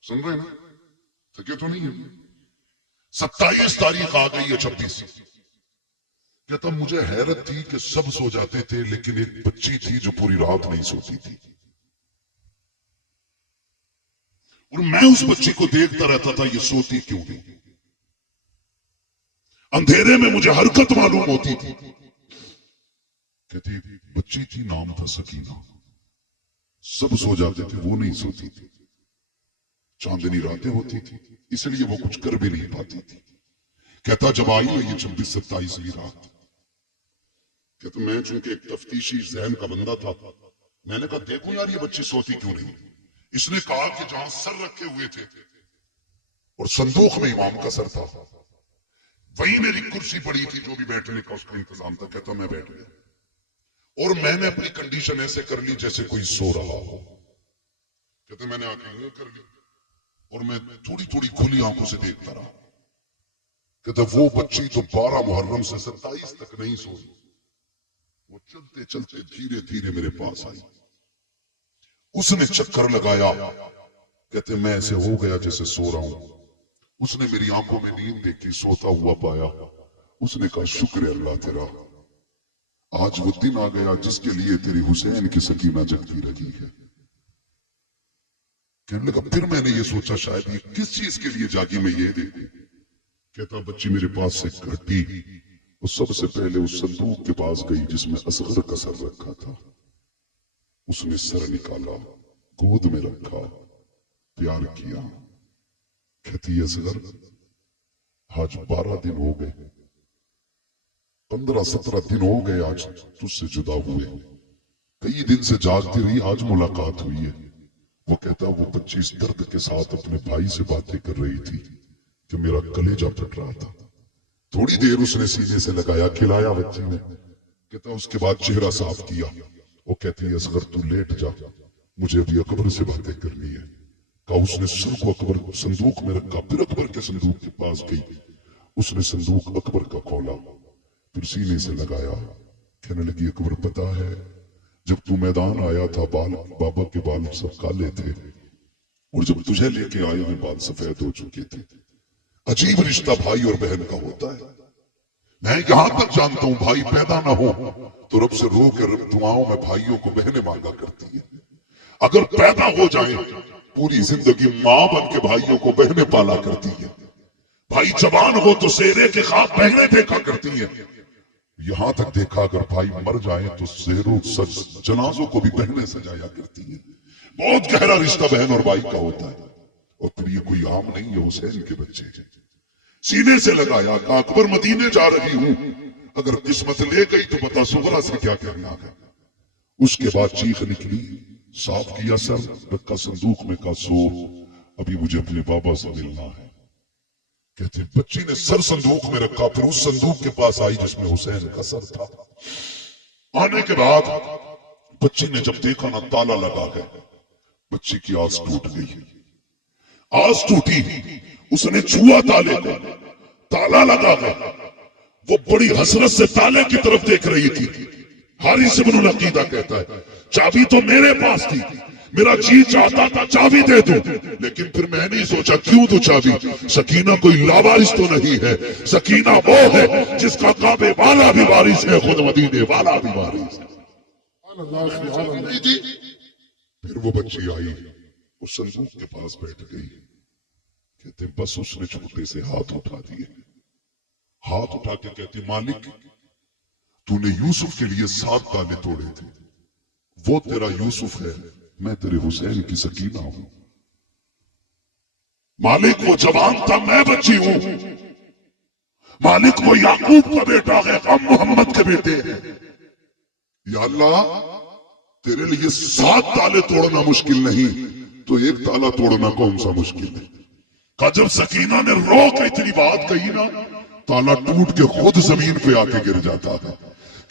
सुन रहे हैं ना? थके तो नहीं है? 27 तारीख आ गई है 26। कहता मुझे हैरत थी कि सब सो जाते थे, लेकिन एक बच्ची थी जो पूरी रात नहीं सोती थी, और मैं उस बच्ची को देखता रहता था, ये सोती क्यों नहीं। अंधेरे में मुझे हरकत मालूम होती थी। कहती बच्ची थी, नाम था सकीना। सब सो जाते थे, वो नहीं सोती थी। चांदनी रातें होती थी, इसलिए वो कुछ कर भी नहीं पाती थी। कहता जब आई है ये 26-27वीं रात, कहता मैं चूंकि एक तफ्तीशी जहन का बंदा था, मैंने कहा देखो यार ये बच्ची सोती क्यों नहीं। इसने कहा कि जहां सर रखे हुए थे और संदूक में इमाम का सर था, वही मेरी कुर्सी पड़ी थी, जो भी बैठने का उसका इंतजाम था। कहता मैं बैठ गया और मैंने अपनी कंडीशन ऐसे कर ली जैसे कोई सो रहा हो। कहते मैंने आंखें यूं कर ली और मैं थोड़ी थोड़ी खुली आंखों से देखता रहा। कहते वो बच्ची तो 12 मुहर्रम से 27 तक नहीं सोई, वो चलते चलते धीरे धीरे मेरे पास आई। उसने चक्कर लगाया। कहते मैं ऐसे हो गया जैसे सो रहा हूं। उसने मेरी आंखों में नींद देखी, सोता हुआ पाया। उसने कहा शुक्र है अल्लाह तेरा, आज वो दिन आ गया जिसके लिए तेरी हुसैन की सकीना जगती रही है। कहने लगा फिर मैंने ये सोचा शायद ये किस चीज के लिए जागी, मैं ये देखूं। कहता बच्ची मेरे पास से घटी, वो सबसे पहले उस संदूक के पास गई जिसमें असगर का सर रखा था। उसने सर निकाला, गोद में रखा, प्यार किया। कहती असगर आज 12 दिन हो गए, 15-17 दिन हो गए आज तुझसे जुदा हुए। कई दिन से जागती रही, आज मुलाकात हुई है। वो कहता वो बच्ची इस दर्द के साथ अपने भाई से बातें कर रही थी कि मेरा कलेजा फट रहा था। थोड़ी देर उसने सीने से लगाया, खिलाया बच्ची ने। कहता उसके बाद चेहरा साफ किया। वो कहती है असगर तू लेट जा, मुझे अभी अकबर से बातें करनी है। कहा उसने सर को अकबर संदूक में रखा, फिर अकबर के संदूक के पास गई। उसने संदूक अकबर का खोला, फिर सीने से लगाया। कहने लगी अकबर पता है जब तू मैदान आया था बाबा के बाल सब काले थे, और जब तुझे लेके आए हुए बाल सफेद हो चुके थे। अजीब रिश्ता भाई और बहन का होता है। मैं यहां तक जानता हूं भाई पैदा ना हो तो रब से रो कर दुआओं में भाइयों को बहनें मांगा करती है। अगर पैदा हो जाए पूरी जिंदगी मां बन के भाइयों को बहनें पाला करती है। भाई जवान हो तो सेहरे के खाब बहनें देखा करती है। यहां तक देखा अगर भाई मर जाए तो सेहरों सज जनाजों को भी बहनें सजाया करती है। बहुत गहरा रिश्ता बहन और भाई का होता है। और फिर ये कोई आम नहीं है, हुसैन के बच्चे। सीने से लगाया, कहा अकबर मदीने जा रही हूं, अगर किस्मत ले गई तो बता सुगरा से क्या कहना है। उसके बाद चीख निकली, साफ किया सर, रखा संदूक में, कहा सो अभी मुझे अपने बाबा से मिलना है। कहते बच्ची ने सर संदूक में रखा, फिर उस संदूक के पास आई जिसमें हुसैन का सर था। आने के बाद बच्ची ने जब देखा ना ताला लगा है, बच्ची की आस टूट गई। आस टूटी, उसने छुआ ताले को, ताला लगा है। वो बड़ी हसरत से ताले की तरफ देख रही थी। हारिस इब्नुल अकीदा कहता है, चाबी तो मेरे पास थी, मेरा जी चाहता था चाबी दे दूं, लेकिन फिर मैंने सोचा क्यों दूं चाबी। सकीना कोई लावारिस तो नहीं है, सकीना वो है जिसका काबे वाला भी वारिस है, खुद मदीने वाला भी वारिस है। फिर वो बच्ची आई, उस संदूक के पास बैठ गई। कहते बस उसने छोटे से हाथ उठा दिए, हाथ उठा के कहती, मालिक तूने यूसुफ के लिए 7 ताले तोड़े थे, वो तेरा यूसुफ है, मैं तेरे हुसैन की सकीना हूं। मालिक वो जवान था, मैं बच्ची हूं। मालिक वो याकूब का बेटा है, हम मोहम्मद के बेटे हैं। या अल्लाह, तेरे लिए 7 ताले तोड़ना मुश्किल नहीं, तो एक ताला तोड़ना कौन सा मुश्किल है। का जब सकीना ने रो के इतनी बात कही ना, ताला टूट के खुद जमीन पे आके गिर जाता है।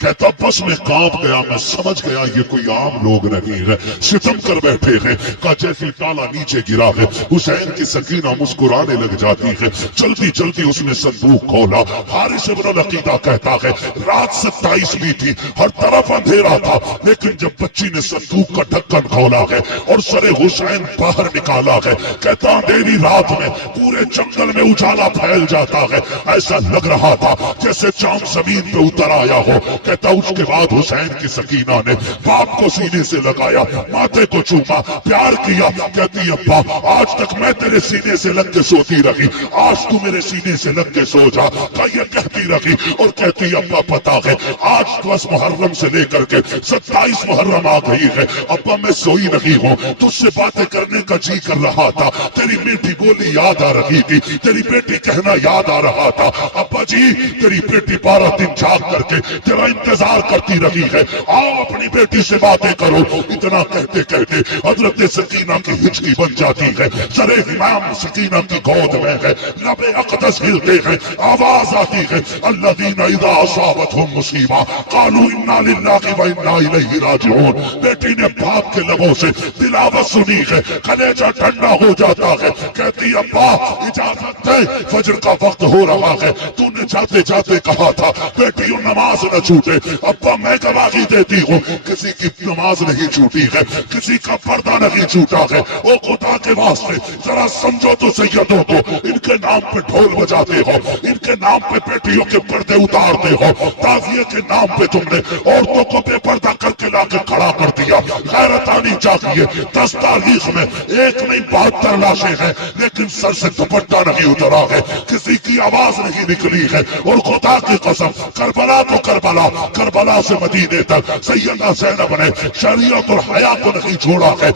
कहता बस मैं कांप गया, मैं समझ गया ये कोई आम लोग नहीं है, सितम कर बैठे हैं। का जैसे ताला नीचे गिरा है, हुसैन की सकीना मुस्कुराने लग जाती है। जल्दी जल्दी उसने संदूक खोला। हारिस इब्नुल अकीदा कहता है, रात 27वीं थी, हर तरफ अंधेरा था, लेकिन जब बच्ची ने संदूक का ढक्कन खोला है और सरे हुसैन बाहर निकाला है, कहता अंधेरी रात में पूरे जंगल में उजाला फैल जाता है। ऐसा लग रहा था जैसे चांद जमीन पे उतर आया हो। कहता उसके बाद हुसैन की सकीना ने बाप को सीने से लगाया, माथे को चूमा, प्यार किया। कहती अब्बा आज तक मैं तेरे सीने से लग के सोती रही, आज तू मेरे सीने से लग के सो जा। ये कहती रही और कहती अब्बा पता है आज 10 मुहर्रम से लेकर के 27 मुहर्रम आ गई है, अब्बा मैं सोई नहीं हूँ, तुझसे बातें करने का जी कर रहा था, तेरी मीठी बोली याद आ रही थी, तेरी बेटी कहना याद आ रहा था। अब्बा जी तेरी बेटी 12 दिन जाग करके तेरा इंतजार करती रही है, आओ अपनी बेटी से बातें करो। इतना कहते कहते हजरत सकीना की हिचकी बन जाती है, सरे इमाम सकीना की गोद में है, लबे अक़दस हिलते हैं, आवाज आती है, अल्लज़ीना इज़ा असाबतहुम मुसीबा क़ालू इन्ना लिल्लाहि व इन्ना इलैहि राजिऊन। बेटी ने बाप के लबों से तिलावत सुनी है, कलेजा ठंडा हो जाता है। कहती अब्बा इजाजत दे, फजर का वक्त हो रहा है, तूने जाते जाते कहा था बेटियों नमाज न छूटे। अब्बा मैं गवाही देती हूँ किसी की नमाज नहीं छूटी है, किसी का पर्दा नहीं छूटा है। ओ खुदा के वास्ते जरा समझो तो सैयदों को, इनके नाम पे ढोल बजाते हो, इनके नाम पे बेटियों के पर्दे उतारते हो, ताज़िए के नाम पे तुमने औरतों को बेपर्दा करके लाकर खड़ा कर दिया। गैरत आनी चाहिए। 10 तारीख में एक नहीं 72 लाशें हैं, लेकिन सर से दुपट्टा नहीं उतरा है, किसी की आवाज नहीं निकली है। और खुदा की कसम करबला तो करबला, करबला से मदीने तक सैयदा ज़ैनब ने शरीयत और हया को नहीं छोड़ा है।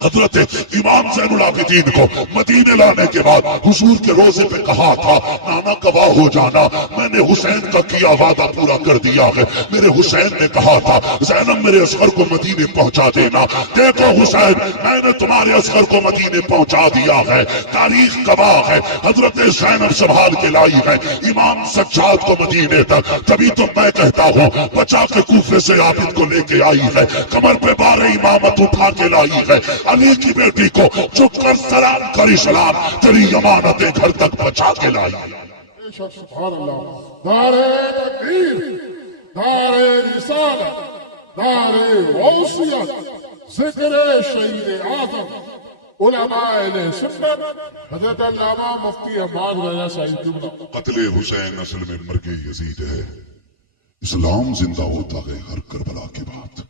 हजरत इमाम ज़ैनुल आबिदीन को मदीने लाने के बाद हुजूर के रोजे पे कहा था, नाना गवाह हो जाना, मैंने हुसैन का किया वादा पूरा कर दिया है। मेरे हुसैन ने कहा था ज़ैनब मेरे असगर को मदीने पहुंचा देना। देखो हुसैन मैंने तुम्हारे असगर को मदीने पहुंचा दिया है, तारीख गवाह है। हजरत ज़ैनब संभाल के लाई है इमाम सज्जाद को मदीने तक, तभी तो मैं कहता हूँ बचा के कूफे से आबिद को लेके आई है, कमर पे 12 इमामत उठा के लाई है। अली की बेटी को चुप कर सलाम करी, सलाम तेरी अमानतें घर तक पहुंचा के लाई। सुभान अल्लाह। दारे तकबीर, दारे रिसालत, दारे गौसियत, जिक्र शहीद आज़म, उलमाए सुन्नत, हज़रत अल्लामा मुफ्ती अब्बास रज़ा साहिब। कत्ले हुसैन असल में मर्गे यजीद है। इस्लाम जिंदा होता है हर करबला के बाद।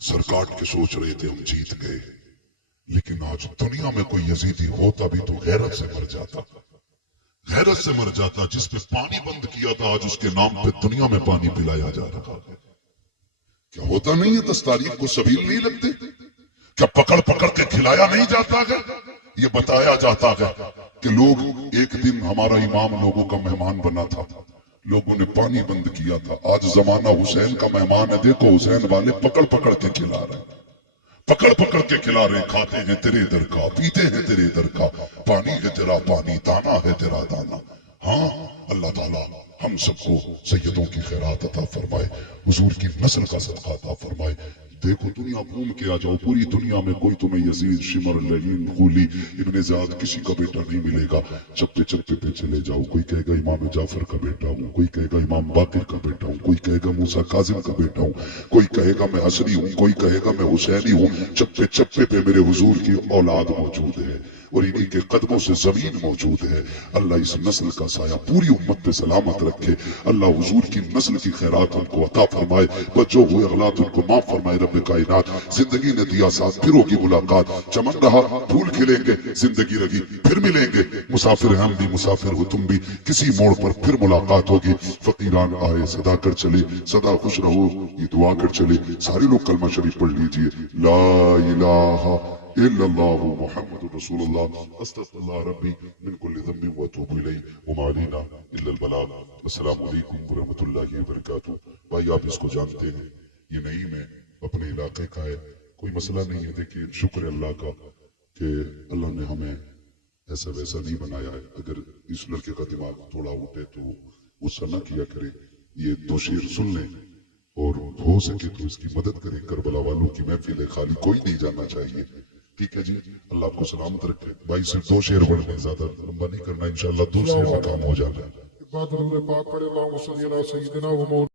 सर काट के सोच रहे थे हम जीत गए, लेकिन आज दुनिया में कोई यजीदी होता भी तो गैरत से मर जाता, गैरत से मर जाता। जिस पे पानी बंद किया था आज उसके नाम पे दुनिया में पानी पिलाया जा रहा है। क्या होता नहीं है 10 तारीख को सबील नहीं लगते? क्या पकड़ पकड़ के खिलाया नहीं जाता है? ये बताया जाता है कि लोग एक दिन हमारा इमाम लोगों का मेहमान बना था, लोगों ने पानी बंद किया था। आज जमाना हुसैन का मेहमान है, देखो हुसैन वाले पकड़ पकड़ के खिला रहे हैं, पकड़ पकड़ के खिला रहे, खाते हैं तेरे दर का, पीते हैं तेरे दर का, पानी है तेरा पानी, दाना है तेरा दाना। हाँ अल्लाह ताला ہم سب کو سیدوں کی خیرات عطا فرمائے، حضور کی نسل کا صدقہ عطا فرمائے۔ دیکھو دنیا گھوم کے آ جاؤ، پوری دنیا میں کوئی تمہیں یزید، شمر، لعین، خولی، ابن زیاد کسی کا بیٹا نہیں ملے گا۔ چپے چپے پہ چلے جاؤ، کوئی کہے گا امام جعفر کا بیٹا ہوں، کوئی کہے گا امام باقر کا بیٹا ہوں، کوئی کہے گا موسیٰ کاظم کا بیٹا ہوں، کوئی کہے گا میں عصری ہوں، کوئی کہے گا میں حسینی ہوں۔ چپے چپے پہ میرے حضور کی اولاد موجود ہے اور انہی کے قدموں سے زمین موجود ہے۔ اللہ اس نسل کا سایہ پوری امت پہ سلامت رکھے، اللہ حضور کی نسل کی خیرات ان کو عطا فرمائے، بچوں ہوئے اغلاط ان کو معاف فرمائے رب کائنات۔ زندگی نے دیا ساتھ، پھر ہوگی ملاقات، چمن رہا پھول کھلیں گے، زندگی رہی پھر ملیں گے، مسافر ہم بھی مسافر ہو تم بھی، کسی موڑ پر پھر ملاقات ہوگی۔ فقیران آئے صدا کر چلے، سدا خوش رہو یہ دعا کر چلے۔ سارے لوگ کلمہ شریف پڑھ لیجئے، لا الہ الا اللہ محمد رسول اللہ، استغفر اللہ ربی من کل ذنب واتوب الیہ وما علینا الا البلاغ۔ السلام علیکم ورحمۃ اللہ وبرکاتہ۔ بھائی آپ اس کو جانتے ہیں، یہ نعیم ہے، اپنے علاقے کا ہے، کوئی مسئلہ نہیں ہے۔ دیکھیے شکر ہے اللہ کا کہ اللہ نے ہمیں ایسا ویسا نہیں بنایا ہے۔ اگر اس لڑکے کا دماغ تھوڑا اٹھے تو غصہ نہ کیا کرے، یہ دو شعر سن لیں اور ہو سکے تو اس کی مدد کریں۔ کربلا والوں کی محفل ہے، خالی کوئی نہیں جانا چاہیے، ٹھیک ہے جی؟ اللہ آپ کو سلامت رکھے۔ بھائی صرف دو شعر پڑھنے، زیادہ لمبا نہیں کرنا، انشاءاللہ دو شعر میں کام ہو جانا ہے۔ بعد درود پاک پڑھے، اللہم صلی علی سیدنا و مولانا